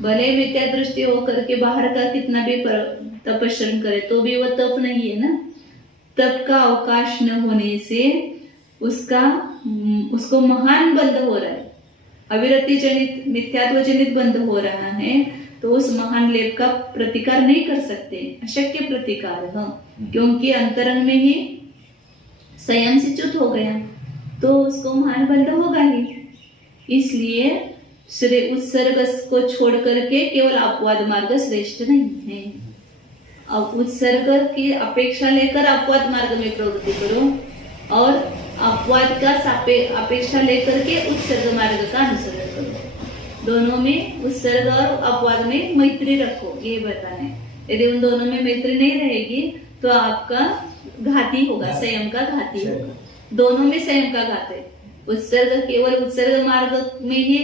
भले विद्या दृष्टि होकर के बाहर का कितना भी तपस्या करे तो भी वह तप नहीं है ना। तप का अवकाश न होने से उसको महान बंध हो रहा है, अविरति जनित मिथ्यात्व जनित बंध हो रहा है। तो उस महान लेप का प्रतिकार नहीं कर सकते, अशक्य प्रतिकार क्योंकि अंतरंग में ही संयम से च्युत हो गया तो उसको महान बंध होगा ही। इसलिए श्रेय उत्सर्ग को छोड़ करके केवल अपवाद मार्ग श्रेष्ठ नहीं है। अब उत्सर्ग की अपेक्षा लेकर अपवाद मार्ग में प्रवृत्ति करो और अपवाद का अपेक्षा लेकर के उत्सर्ग मार्ग का अनुसरण करो। दोनों में उत्सर्ग और अपवाद में मैत्री रखो, ये बताना है। यदि उन दोनों में मैत्री नहीं रहेगी तो आपका घाती होगा, संयम का घाती होगा। दोनों में संयम का घात है। उत्सर्ग केवल उत्सर्ग मार्ग में ही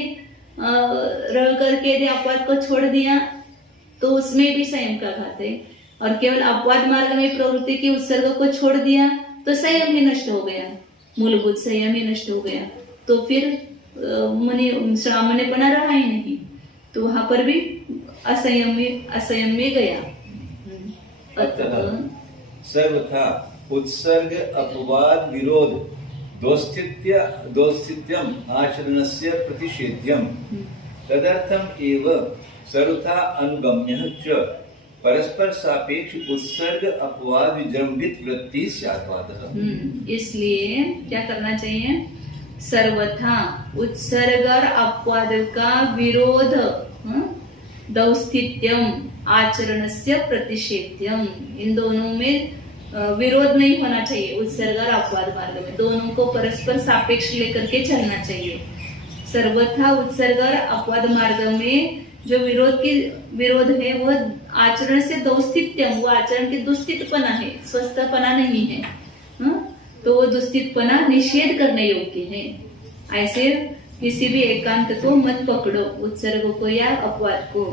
रह करके यदि अपवाद को छोड़ दिया तो उसमें भी संयम का घात है और केवल अपवाद मार्ग में प्रवृत्ति की उत्सर्ग को छोड़ दिया तो संयम ही नष्ट हो गया, मूलभूत संयम ही नष्ट हो गया। तो फिर सामान्यपना रहा ही नहीं, तो वहां पर भी असंयम में गया। अतः सर्वथा उत्सर्ग अपवाद विरोध दोस्थित्यम आचरणस्य प्रतिषेध्यम तदर्थम एव सर्वथा अनुगम्यः च परस्पर सापेक्ष उत्सर्ग अपवाद विजृंभित वृत्ति स्यात्वादः। इसलिए क्या करना चाहिए? सर्वथा उत्सर्ग और अपवाद का विरोध दौस्थित्यम आचरणस्य प्रतिषेध्यम, इन दोनों में विरोध नहीं होना चाहिए। उत्सर्ग और अपवाद मार्ग में दोनों को परस्पर सापेक्ष लेकर के चलना चाहिए। सर्वथा उत्सर्ग और अपवाद मार्ग में जो विरोध है वह आचरण से दौस्थित्यम, वो आचरण की दुस्थितपना है, स्वस्थपना नहीं है। तो वो दुस्थितपना निषेध करने योग्य है। ऐसे किसी भी एकांत को मत पकड़ो, उत्सर्ग को या अपवाद को।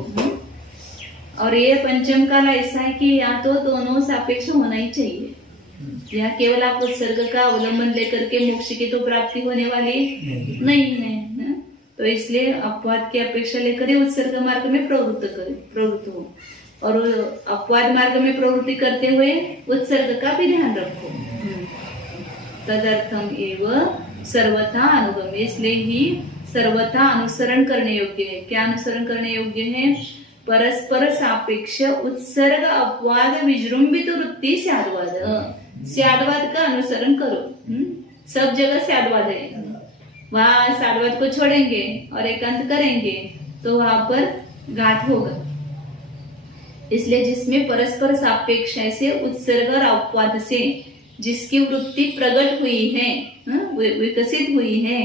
और ये पंचम काल ऐसा है कि यहाँ तो दोनों सापेक्ष होना ही चाहिए। यहाँ केवल आप उत्सर्ग का अवलंबन लेकर के मोक्ष की तो प्राप्ति होने वाली नहीं है। तो इसलिए अपवाद की अपेक्षा लेकर ही उत्सर्ग मार्ग में प्रवृत्त हो और अपवाद मार्ग में प्रवृत्ति करते हुए उत्सर्ग का भी ध्यान रखो। तदर्थम एव सर्वथा अनुगम्य, इसलिए ही सर्वथा अनुसरण करने योग्य है। क्या अनुसरण करने योग्य है? परस्पर सापेक्ष उत्सर्ग अपवाद विजृंभित वृत्ति स्याद्वाद। स्याद्वाद का अनुसरण करो। सब जगह स्याद्वाद है, वहां स्याद्वाद को छोड़ेंगे और एकांत करेंगे तो वहां पर घात होगा। इसलिए जिसमें परस्पर सापेक्ष ऐसे उत्सर्ग और अपवाद से जिसकी वृत्ति प्रकट हुई है, विकसित हुई है,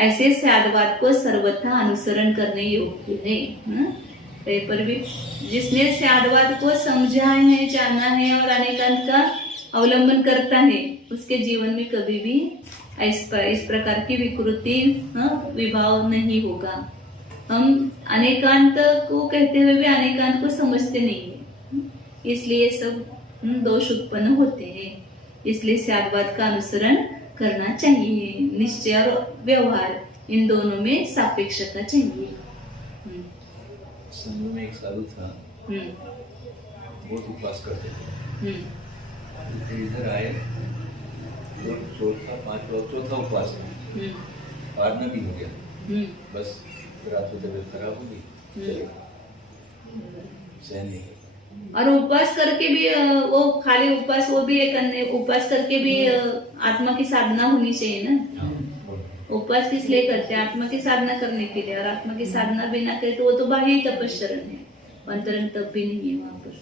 ऐसे स्याद्वाद को सर्वथा अनुसरण करने योग्य है। पर भी जिसने स्याद्वाद को समझा है, जाना है और अनेकांत का अवलंबन करता है, उसके जीवन में कभी भी इस प्रकार की विकृति विभाव नहीं होगा। हम अनेकांत को कहते हुए भी अनेकांत को समझते नहीं है, इसलिए सब दोष उत्पन्न होते हैं। इसलिए स्याद्वाद का अनुसरण करना चाहिए। निश्चय और व्यवहार इन दोनों में सापेक्षता चाहिए। संघ में एक साधु था, बहुत उपवास करते थे। तो इधर आए, चौथा उपवास पार भी हो गया, बस रात को तबियत खराब हो गई, सहन नहीं। और उपवास करके भी वो खाली उपवास, वो भी एक अन्य उपवास करके भी आत्मा की साधना होनी चाहिए ना। उपवास किस लिए करते हैं? आत्मा की साधना करने के लिए। और आत्मा की साधना बिना करे तो वो तो बाह्य तपस्चरण है, अंतरंग तप भी नहीं है वहां पर।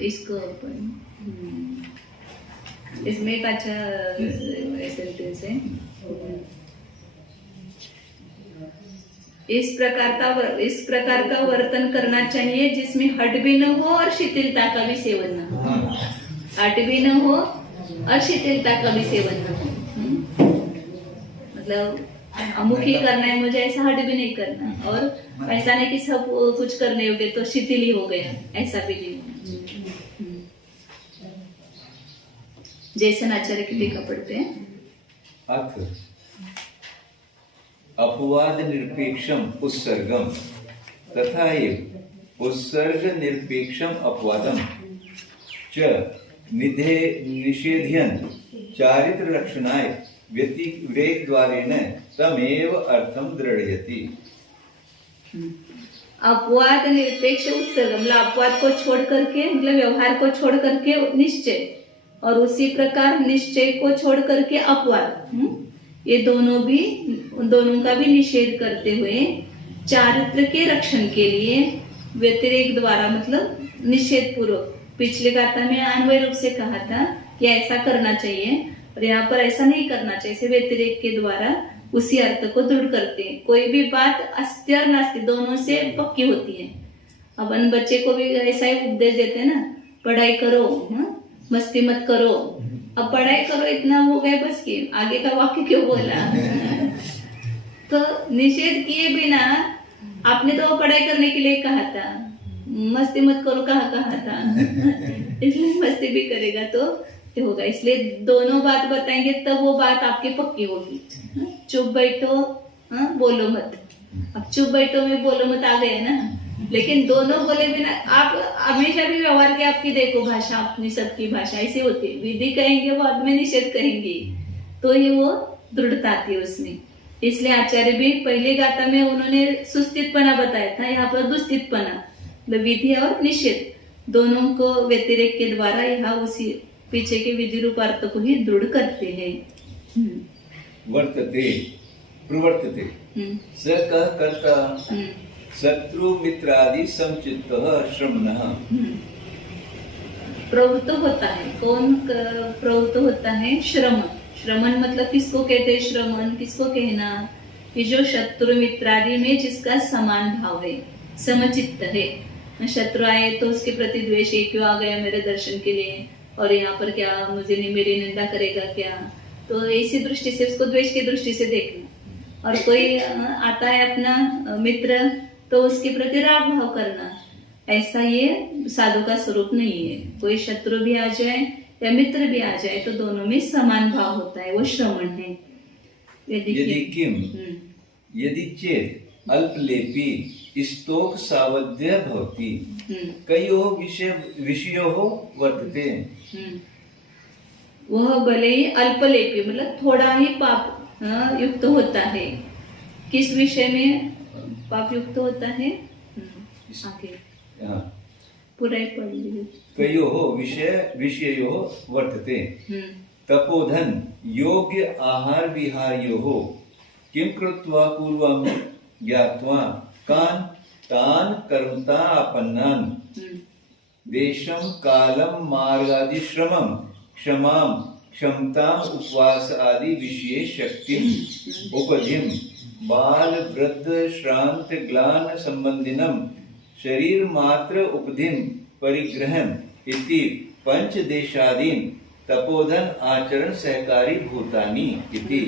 इसको इसमें एक अच्छा सेंटेंस है, इस प्रकार का वर्तन करना चाहिए जिसमें हट भी न हो और शिथिलता का भी सेवन न हो। हट भी न हो और शिथिलता का भी सेवन न हो। मतलब अमुखी करना है मुझे, ऐसा हट भी नहीं करना, और ऐसा नहीं कि सब कुछ करने योग्य तो शिथिल ही हो गया, ऐसा भी नहीं। जैसे आचार्य की टीका पढ़ते हैं। अर्थ अपवाद निरपेक्षम उत्सर्गम तथा एव उत्सर्ग निरपेक्षम अपवादम च निषेध्यन चारित्र रक्षणाय व्यतिरेक द्वारेण तमेव अर्थम दृढ़यति। अपवाद निरपेक्ष उत्सर्ग मतलब अपवाद को छोड़ करके, मतलब व्यवहार को छोड़ करके निश्चय, और उसी प्रकार निश्चय को छोड़ करके अपवाद, ये दोनों का भी निषेध करते हुए चारित्र के रक्षण के लिए व्यतिरेक द्वारा, मतलब निषेध पूर्वक। पिछले गाथा में अन्वय रूप से कहा था कि ऐसा करना चाहिए, और यहाँ पर ऐसा नहीं करना चाहिए। ऐसे व्यतिरेक के द्वारा उसी अर्थ को दृढ़ करते हैं। कोई भी बात अस्ति और नास्ति दोनों से पक्की होती है। अपन बच्चे को भी ऐसा ही उपदेश देते हैं ना, पढ़ाई करो, मस्ती मत करो। अब पढ़ाई करो इतना हो गया बस, की आगे का वाक्य क्यों बोला? तो निषेध किए बिना आपने तो पढ़ाई करने के लिए कहा था, मस्ती मत करो कहा था। इसलिए मस्ती भी करेगा तो होगा। इसलिए दोनों बात बताएंगे तब वो बात आपकी पक्की होगी। चुप बैठो, बोलो मत। अब चुप बैठो में बोलो मत आ गए ना, लेकिन दोनों बोले बिना आप हमेशा भी व्यवहार के आपकी देखो भाषा, अपनी सबकी भाषा ऐसी होती है। विधि कहेंगे वो आदमी निषेध कहेंगे तो ही वो दृढ़ता आती है उसमें। इसलिए आचार्य भी पहले गाथा में उन्होंने सुस्थितपना बताया था, यहाँ पर दुस्थितपना, विधि और निषेध दोनों को व्यतिरेक के द्वारा यहाँ उसी पीछे के विधि रूप अर्थ को ही दृढ़ करते हैं। वर्तते प्रवर्तते स कः कर्ता शत्रु मित्रादि समचित्त श्रमणः। प्रवृत्त होता है, कौन प्रवृत्त होता है? श्रमण। श्रमण मतलब किसको कहते हैं? श्रमण किसको कहना? कि जो शत्रु मित्रादि में जिसका समान भाव है, समचित्त है। शत्रु आए तो उसके प्रति द्वेष है, क्यों आ गया मेरे दर्शन के लिए, और यहाँ पर क्या मुझे मेरी निंदा करेगा क्या, तो इसी दृष्टि से उसको द्वेष की दृष्टि से देखना। और कोई आता है अपना मित्र तो उसके प्रति राग भाव करना, ऐसा ये साधु का स्वरूप नहीं है। कोई शत्रु भी आ जाए या मित्र भी आ जाए तो दोनों में समान भाव होता है, वो श्रवण है। यदि किम यदि चेत अल्पलेपी स्तोक सावध्य भवति कयोः विषयोः वर्तते। वह भले ही अल्पलेपी मतलब थोड़ा ही पाप युक्त होता है। किस विषय में पाप युक्त होता है? आगे हाँ। पूरा ही पढ़ लीजिए। कयोः विषयोः वर्तते। तपोधन योग्य आहार विहारयोः किं कृत्वा पूर्वं ज्ञात्वा कान् तान् कर्मता आपन्नान् देशं कालं मार्गादिश्रमं क्षमां क्षमतां उपवास आदि विषये शक्तिं उपधिं बाल वृद्ध श्रांत ग्लान संबंधिनं शरीर मात्र उपधिं परिग्रहम् इति पंच देशादीन तपोधन आचरण सहकारी भूतानि इति।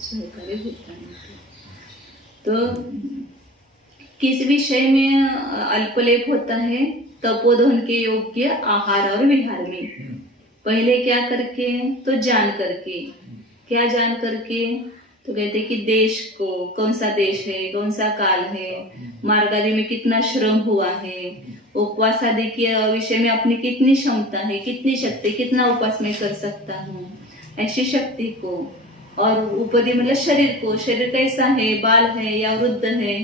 सहकारी भूतानि। तो किस विषय में अल्पलेप होता है? तपोधन के योग्य आहार और विहार में। पहले क्या करके? तो जान करके। क्या जान करके? तो कहते कि देश को, कौन सा देश है, कौन सा काल है, मार्ग आदि में कितना श्रम हुआ है, उपवास आदि के विषय में अपनी कितनी क्षमता है, कितनी शक्ति, कितना उपवास में कर सकता हूँ, ऐसी शक्ति को। और उपधि मतलब शरीर को, शरीर कैसा है, बाल है या वृद्ध है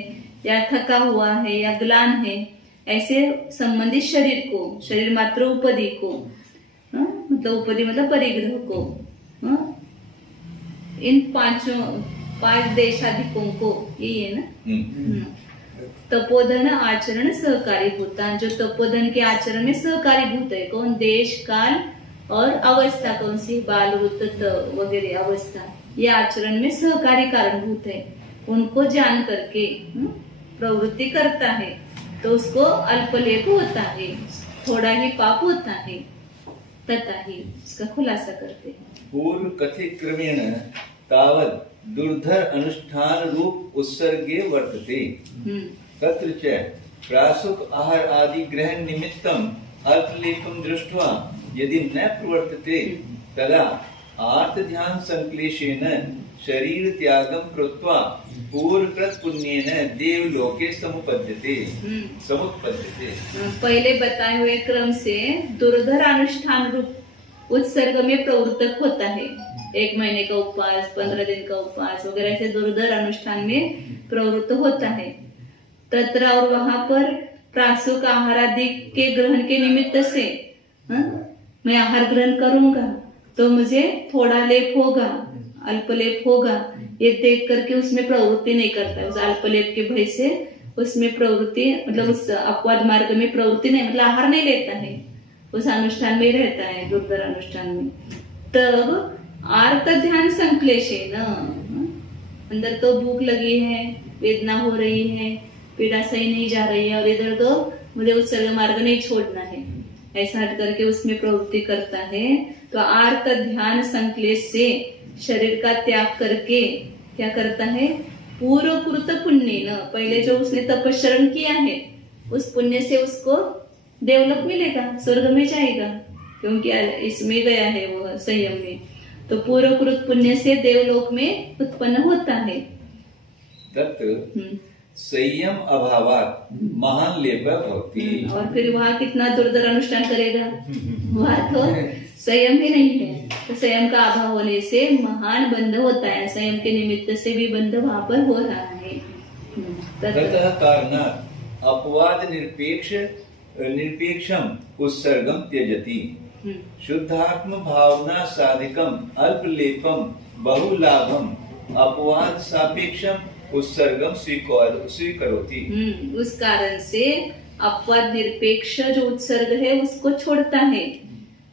या थका हुआ है या ग्लान है, ऐसे संबंधित शरीर को, शरीर मात्र उपधि को, मतलब उपधि मतलब परिग्रह को, इन पांच देशाधिकों को, यही है ना। तपोधन आचरण सहकारी भूतान, जो तपोधन के आचरण में सहकारी भूत है कौन? देश काल और अवस्था, कौन सी? बाल वृद्ध वगैरह अवस्था, ये आचरण में सहकारी कारणभूत है। उनको जान करके प्रवृत्ति करता है तो उसको अल्पलेप होता है, थोड़ा ही पाप होता है। तथा ही इसका खुलासा करते हैं। पूर्व कथित क्रमेण तावत् दुर्धर अनुष्ठान रूप उत्सर्गे वर्तते। तत्र च प्रासुक आहार आदि ग्रहण निमित्तम अल्पलेपं दृष्ट्वा यदि न प्रवर्तते तदा आर्त ध्यान संक्लेशेन शरीर त्यागं कृत्वा पूर्वकृत पुण्येन देवलोके समुपद्यते। पहले बताए हुए क्रम से दुर्धर अनुष्ठान रूप उत्सर्ग में प्रवृत्त होता है। 1 महीने का उपवास, 15 दिन का उपवास वगैरह ऐसे दुर्धर अनुष्ठान में प्रवृत्त होता है। तत्र और वहां पर प्रासुक आहार आदि के ग्रहण के निमित्त से मैं आहार ग्रहण करूंगा तो मुझे थोड़ा लेप होगा, अल्पलेप होगा, ये देख करके उसमें प्रवृत्ति नहीं करता है। उस अल्पलेप के भय से उसमें प्रवृत्ति मतलब उस अपवाद मार्ग में प्रवृत्ति नहीं, मतलब आहार नहीं लेता है, उस अनुष्ठान में रहता है, दुर्धर अनुष्ठान में। तब आर्त ध्यान संक्लेश है ना, अंदर तो भूख लगी है, वेदना हो रही है, पीड़ा सही नहीं जा रही है और इधर तो मुझे उत्सर्ग मार्ग नहीं छोड़ना है, ऐसा हट करके उसमें प्रवृत्ति करता है। तो आर्त ध्यान संक्लेश से शरीर का त्याग करके क्या करता है? पूर्वकृत पुण्य न, पहले जो उसने तपस्या किया है उस पुण्य से उसको देवलोक मिलेगा, स्वर्ग में जाएगा, क्योंकि इसमें गया है वो संयम में। तो पूर्वकृत पुण्य से देवलोक में उत्पन्न होता है। तत् संयम अभावात महान लेप भवति। और फिर वहाँ कितना दुर्धर अनुष्ठान करेगा, वहाँ तो संयम ही नहीं है, तो संयम का अभाव होने से महान बंध होता है, संयम के निमित्त से भी बंध वहाँ पर हो रहा है। ततः कारणात् अपवाद निरपेक्षम उत्सर्गम त्यजति। शुद्धात्म भावना साधिकम अल्पलेपम बहुलाभम अपवाद सापेक्षम उत्सर्गम स्वीकरोति। उस कारण से अपवाद निरपेक्ष जो उत्सर्ग है उसको छोड़ता है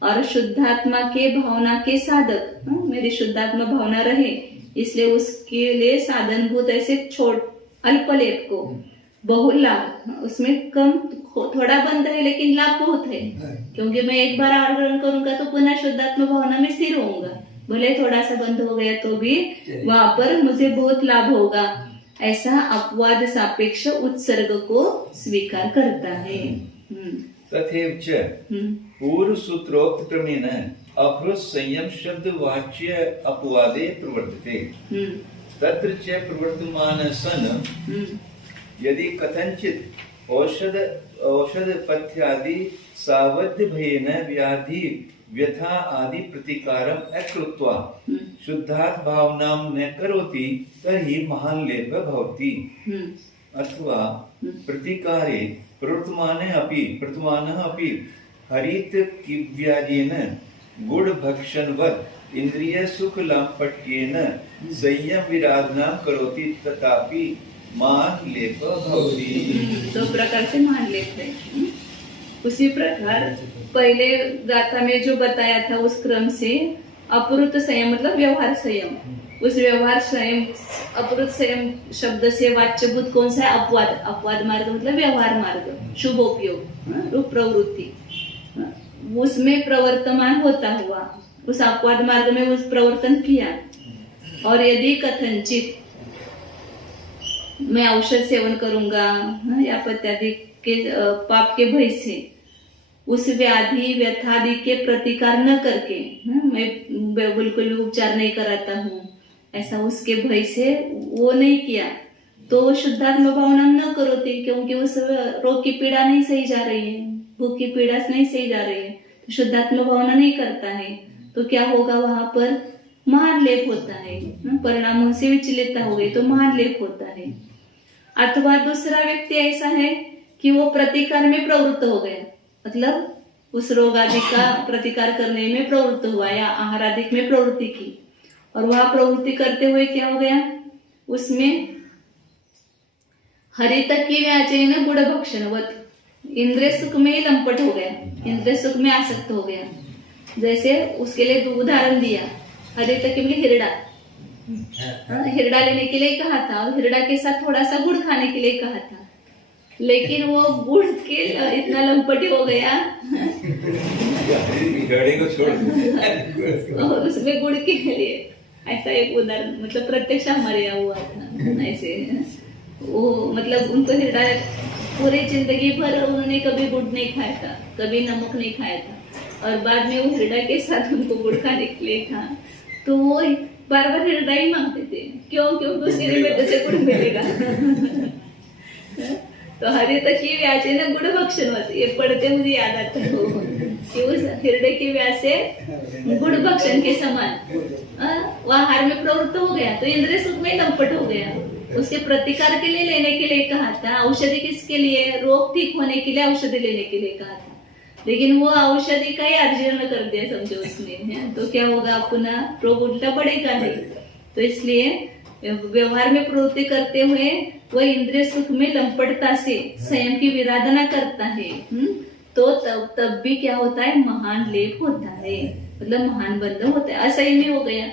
और शुद्धात्मा के भावना के साधक, मेरी शुद्धात्मा भावना रहे इसलिए उसके लिए साधनभूत ऐसे छोड़ अल्पलेप को बहुलाभ, उसमें कम थोड़ा बंद है लेकिन लाभ बहुत है, क्योंकि मैं एक बार आहार ग्रहण करूंगा तो पुनः शुद्धात्मा भावना में स्थिर होऊंगा, भले थोड़ा सा बंद हो गया तो भी वहां पर मुझे बहुत लाभ होगा। ऐसा अपवाद सापेक्ष उत्सर्ग को स्वीकार करता है। तथैव च पूर्व सूत्रोक्त क्रमेण अभृत संयम शब्द वाच्य अपवादे प्रवर्तते। तत्र च प्रवर्तमान सन यदि कथंचित औषध पथ्यादि सावध्य भयेन व्याधि व्यथा आदि प्रतिकारम अकृत्वा शुद्धात् भावनां न करोति तर्हि महान् लेपः भवति। अथवा प्रतिकारे प्रवर्तमानः अपि हरित किव्याजेन गुडभक्षणवत् इंद्रिय सुख लंपट्येन संयम विराधनां करोति तथापि मान लेप भवति। दो प्रकार से मान लेप है। उसी प्रकार पहले गाथा में जो बताया था उस क्रम से अपरुत संयम मतलब व्यवहार संयम, उस व्यवहार संयम अपरुत संयम शब्द से वाच्यभूत कौन सा है? अपवाद। अपवाद मार्ग मतलब व्यवहार मार्ग, शुभ उपयोग, रूप प्रवृत्ति, उसमें प्रवर्तमान होता हुआ उस अपवाद मार्ग में उस प्रवर्तन किया। और यदि कथनचित मैं औषध सेवन करूंगा या पत्यादि के पाप के भय से उस व्याधि व्यथादि के प्रतिकार न करके मैं बिल्कुल भी उपचार नहीं कराता हूँ, ऐसा उसके भय से वो नहीं किया तो शुद्धात्म भावना न करोति, क्योंकि उस रोग की पीड़ा नहीं सही जा रही है, भूख की पीड़ा नहीं सही जा रही है, तो शुद्धात्म भावना नहीं करता है तो क्या होगा? वहां पर महान लेप होता है, परिणामों से विचलितता हो गई तो महान लेप होता है। अथवा दूसरा व्यक्ति ऐसा है कि वो प्रतिकार में प्रवृत्त हो गया, मतलब उस रोग आदि का प्रतिकार करने में प्रवृत्त हुआ या आहार आदि में प्रवृत्ति की, और वह प्रवृत्ति करते हुए क्या हो गया? उसमें हरित की व्याचेन गुड़ भक्षणवत इंद्रिय सुख में ही लंपट हो गया, इंद्रिय सुख में आसक्त हो गया। जैसे उसके लिए उदाहरण दिया, हरित के लिए हिरडा, हिरडा लेने के लिए कहा था और हिरडा के साथ थोड़ा सा गुड़ खाने के लिए कहा था, लेकिन वो गुड़ के इतना लंपटी हो गया को छोड़ और उसमें गुड़ के लिए ऐसा एक उदाहरण मतलब प्रत्यक्ष हमारे यहाँ हुआ था। ऐसे वो मतलब उनको हिरडा पूरी जिंदगी भर उन्होंने कभी गुड़ नहीं खाया था, कभी नमक नहीं खाया था, और बाद में वो हिरडा के साथ उनको गुड़ खाने के लिए था तो वो बार बार हिरडा ही मांगते थे। क्यों? क्योंकि उसके लिए से गुड़ मिलेगा। तो हरित की व्याज है ना गुड़ भक्षण, ये पढ़ते मुझे याद आता है कि उस हिरडे की व्याज से गुड़ भक्षण के समान वह आहार में प्रवृत्त हो गया तो इंद्रिय सुख में लंपट हो गया। उसके प्रतिकार के लिए लेने के लिए कहा था, औषधि किसके लिए? रोग ठीक होने के लिए औषधि लेने के लिए कहा था, लेकिन वो औषधि का ही अर्जन कर दिया समझो उसने, है तो क्या होगा? पुनः रोग उल्टा पड़ेगा नहीं। तो इसलिए व्यवहार में प्रवृत्ति करते हुए वह इंद्रिय सुख में लंपटता से संयम की विराधना करता है, तो तब भी क्या होता है? महान लेप होता है, मतलब महान बंध होता है, असंयमी हो गया।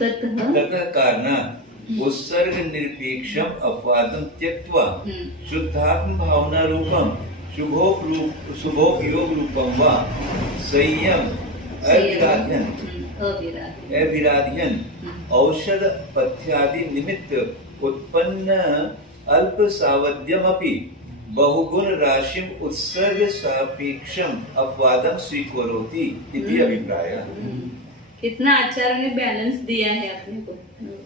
ततः कारणात् उत्सर्ग निरपेक्षम अपवादं त्यक्त्वा शुद्धात्म भावना रूपम शुभोपयोग रूपम वा संयम अविराध्यन औषध पथ्यादि निमित्त उत्पन्न अल्प सावध्यमपि बहुगुण राशिम उत्सर्ग सापेक्षम अपवादम स्वीकरोति इति अभिप्रायः। कितना आचार्य ने बैलेंस दिया है अपने को,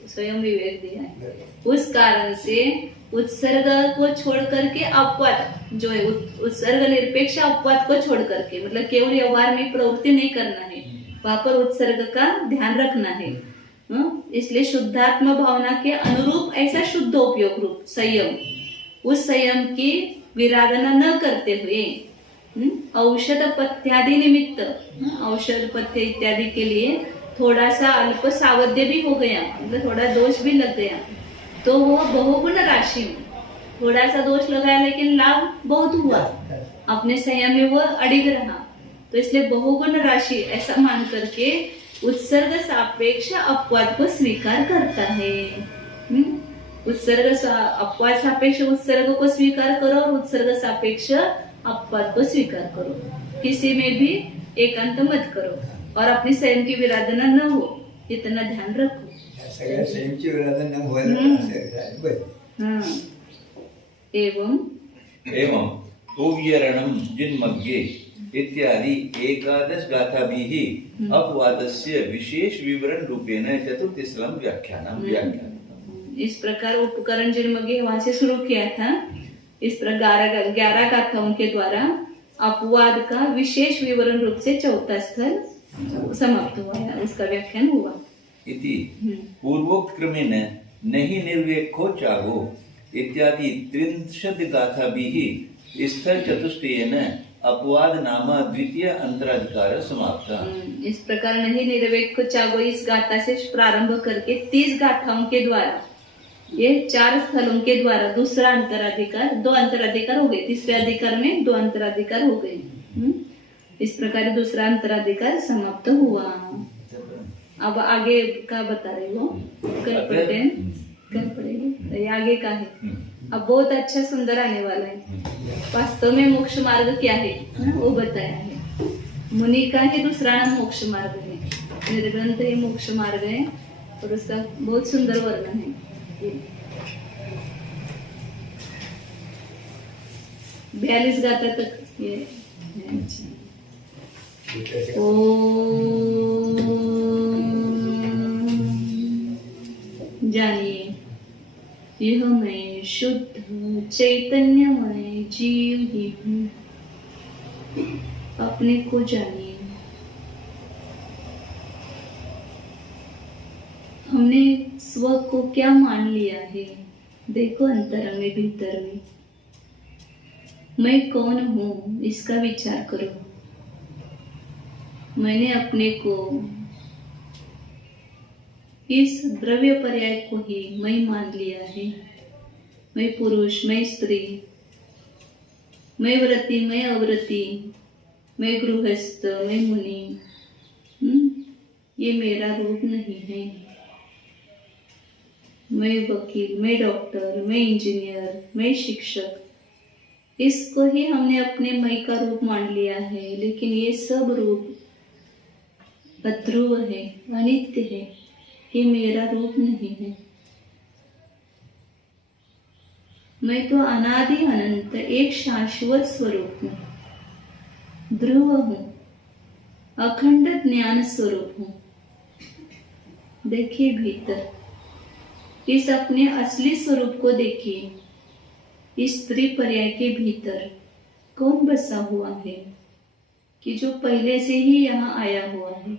स्वयं विवेक दिया है। उस कारण से उत्सर्ग को छोड़ करके अपवाद जो है, उत्सर्ग निरपेक्ष अपवाद को छोड़ करके, मतलब केवल व्यवहार में प्रवृत्ति नहीं करना है, वहां पर उत्सर्ग का ध्यान रखना है। इसलिए शुद्धात्म भावना के अनुरूप ऐसा शुद्ध उपयोग रूप संयम, उस संयम की विराधना न करते हुए औषध पथ्यादि निमित्त, औषध पथ्य इत्यादि के लिए थोड़ा सा अल्प सावध्य भी हो गया, मतलब थोड़ा दोष भी लग गया, तो वो बहुगुण राशि में थोड़ा सा दोष लगाया लेकिन लाभ बहुत हुआ, अपने संयम में वो अडिग रहा। तो इसलिए बहुगुण राशि ऐसा मान करके उत्सर्ग सापेक्ष अपवाद को स्वीकार करता है। उत्सर्ग अपवाद सापेक्ष उत्सर्ग को स्वीकार करो और उत्सर्ग सापेक्ष अपवाद को स्वीकार करो, किसी में भी एकांत मत करो और अपनी संयम की विराधना न हो, इतना ध्यान रखो। एवं एवं उव्यरणम जिन्मग्गे इत्यादि एकादश गाथाभिः अपवादस्य विशेष विवरण रूपेण चतुर्तिस्रं व्याख्यानं व्याख्यान। इस प्रकार उपकरण जिनमगे वहां से शुरू किया था। इस प्रकार 11 गाथाओं के द्वारा अपवाद का विशेष विवरण रूप से चौथा स्थल समाप्त हुआ है, उसका व्याख्यान हुआ। इति पूर्वोक्त क्रमेण नहि निर्वेक्षो चागो इत्यादि 63 गाथाभिः स्थल चतुष्टयेन अपवाद नाम द्वितीय अंतराधिकार समाप्त। इस प्रकार नहीं निर्वेक्ष चागो इस गाथा से प्रारंभ करके 30 गाथाओं के द्वारा ये 4 स्थलों के द्वारा दूसरा अंतराधिकार, 2 अंतराधिकार हो गए, तीसरे अधिकार में 2 अंतराधिकार हो गए। इस प्रकार दूसरा अंतराधिकार समाप्त हुआ। अब आगे का बता रहे हो, कल पढ़ते हैं, कल पढ़ेंगे। तो ये आगे का है, अब बहुत अच्छा सुंदर आने वाला है। वास्तव में मोक्ष मार्ग क्या है वो बताया है। मुनि का है दूसरा नाम मोक्ष मार्ग है, निर्ग्रंथ है मोक्ष मार्ग है और उसका बहुत सुंदर वर्णन है। 42 गाथा तक ये है। जानिए यह मैं शुद्ध चैतन्यमय जीव ही हूँ। अपने को जानिए। हमने स्व को क्या मान लिया है, देखो अंतर में भीतर में मैं कौन हूँ इसका विचार करो। मैंने अपने को इस द्रव्य पर्याय को ही मैं मान लिया है। मैं पुरुष, मैं स्त्री, मैं व्रती, मैं अव्रती, मैं गृहस्थ, मैं मुनि, ये मेरा रूप नहीं है। मैं वकील, मैं डॉक्टर, मैं इंजीनियर, मैं शिक्षक, इसको ही हमने अपने मैं का रूप मान लिया है। लेकिन ये सब रूप अध्रुव है, अनित्य है, ये मेरा रूप नहीं है। मैं तो अनादि अनंत एक शाश्वत स्वरूप हूँ, ध्रुव हूँ, अखंड ज्ञान स्वरूप हूँ। देखिए भीतर इस अपने असली स्वरूप को देखिए। इस स्त्री पर्याय के भीतर कौन बसा हुआ है कि जो पहले से ही यहाँ आया हुआ है,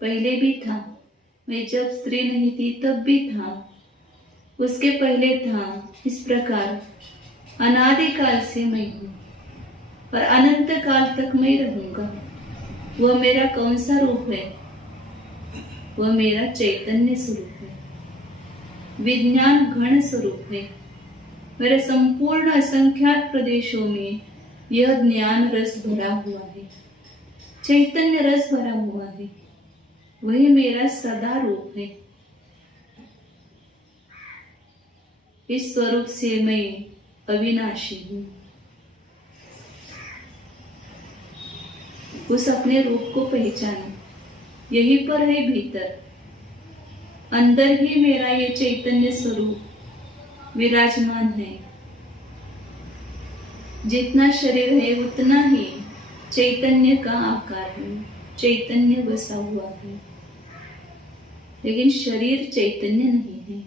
पहले भी था। मैं जब स्त्री नहीं थी तब भी था, उसके पहले था। इस प्रकार अनादिकाल से मैं हूँ और अनंत काल तक मैं रहूंगा। वह मेरा कौन सा रूप है? वह मेरा चैतन्य स्वरूप है, विज्ञान घन स्वरूप है। मेरे संपूर्ण असंख्यात प्रदेशों में यह ज्ञान रस भरा हुआ है, चैतन्य रस भरा हुआ है। वही मेरा सदा रूप है। इस स्वरूप से मैं अविनाशी हूँ। उस अपने रूप को पहचानो, यही पर है भीतर। अंदर ही मेरा ये चैतन्य स्वरूप विराजमान है। जितना शरीर है उतना ही चैतन्य का आकार है, चैतन्य बसा हुआ है। लेकिन शरीर चैतन्य नहीं है,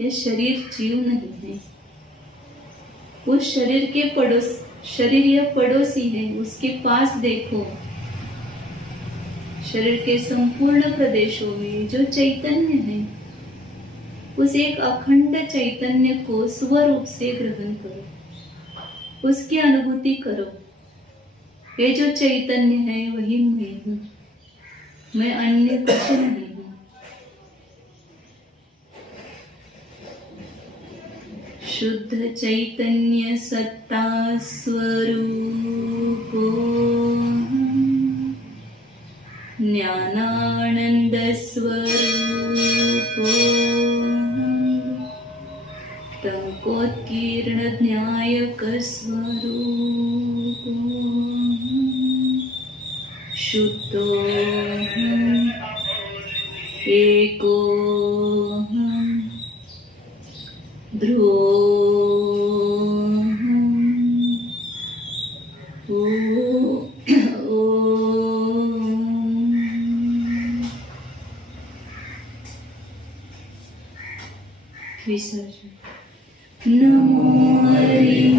यह शरीर जीव नहीं है। उस शरीर के शरीर यह पड़ोसी है, उसके पास देखो। शरीर के संपूर्ण प्रदेशों में जो चैतन्य है, उस एक अखंड चैतन्य को स्वरूप से ग्रहण करो, उसकी अनुभूति करो। ये जो चैतन्य है वही मैं हूँ, मैं अन्य कुछ नहीं हूँ। शुद्ध चैतन्य सत्ता स्वरूपो ज्ञानानंद स्वरूपो तंकोत्कीर्ण ज्ञायक स्वरूपो शुद्धोऽहम् एकोऽहम् ध्रुवोऽहम् विसर्जन. नमो हरि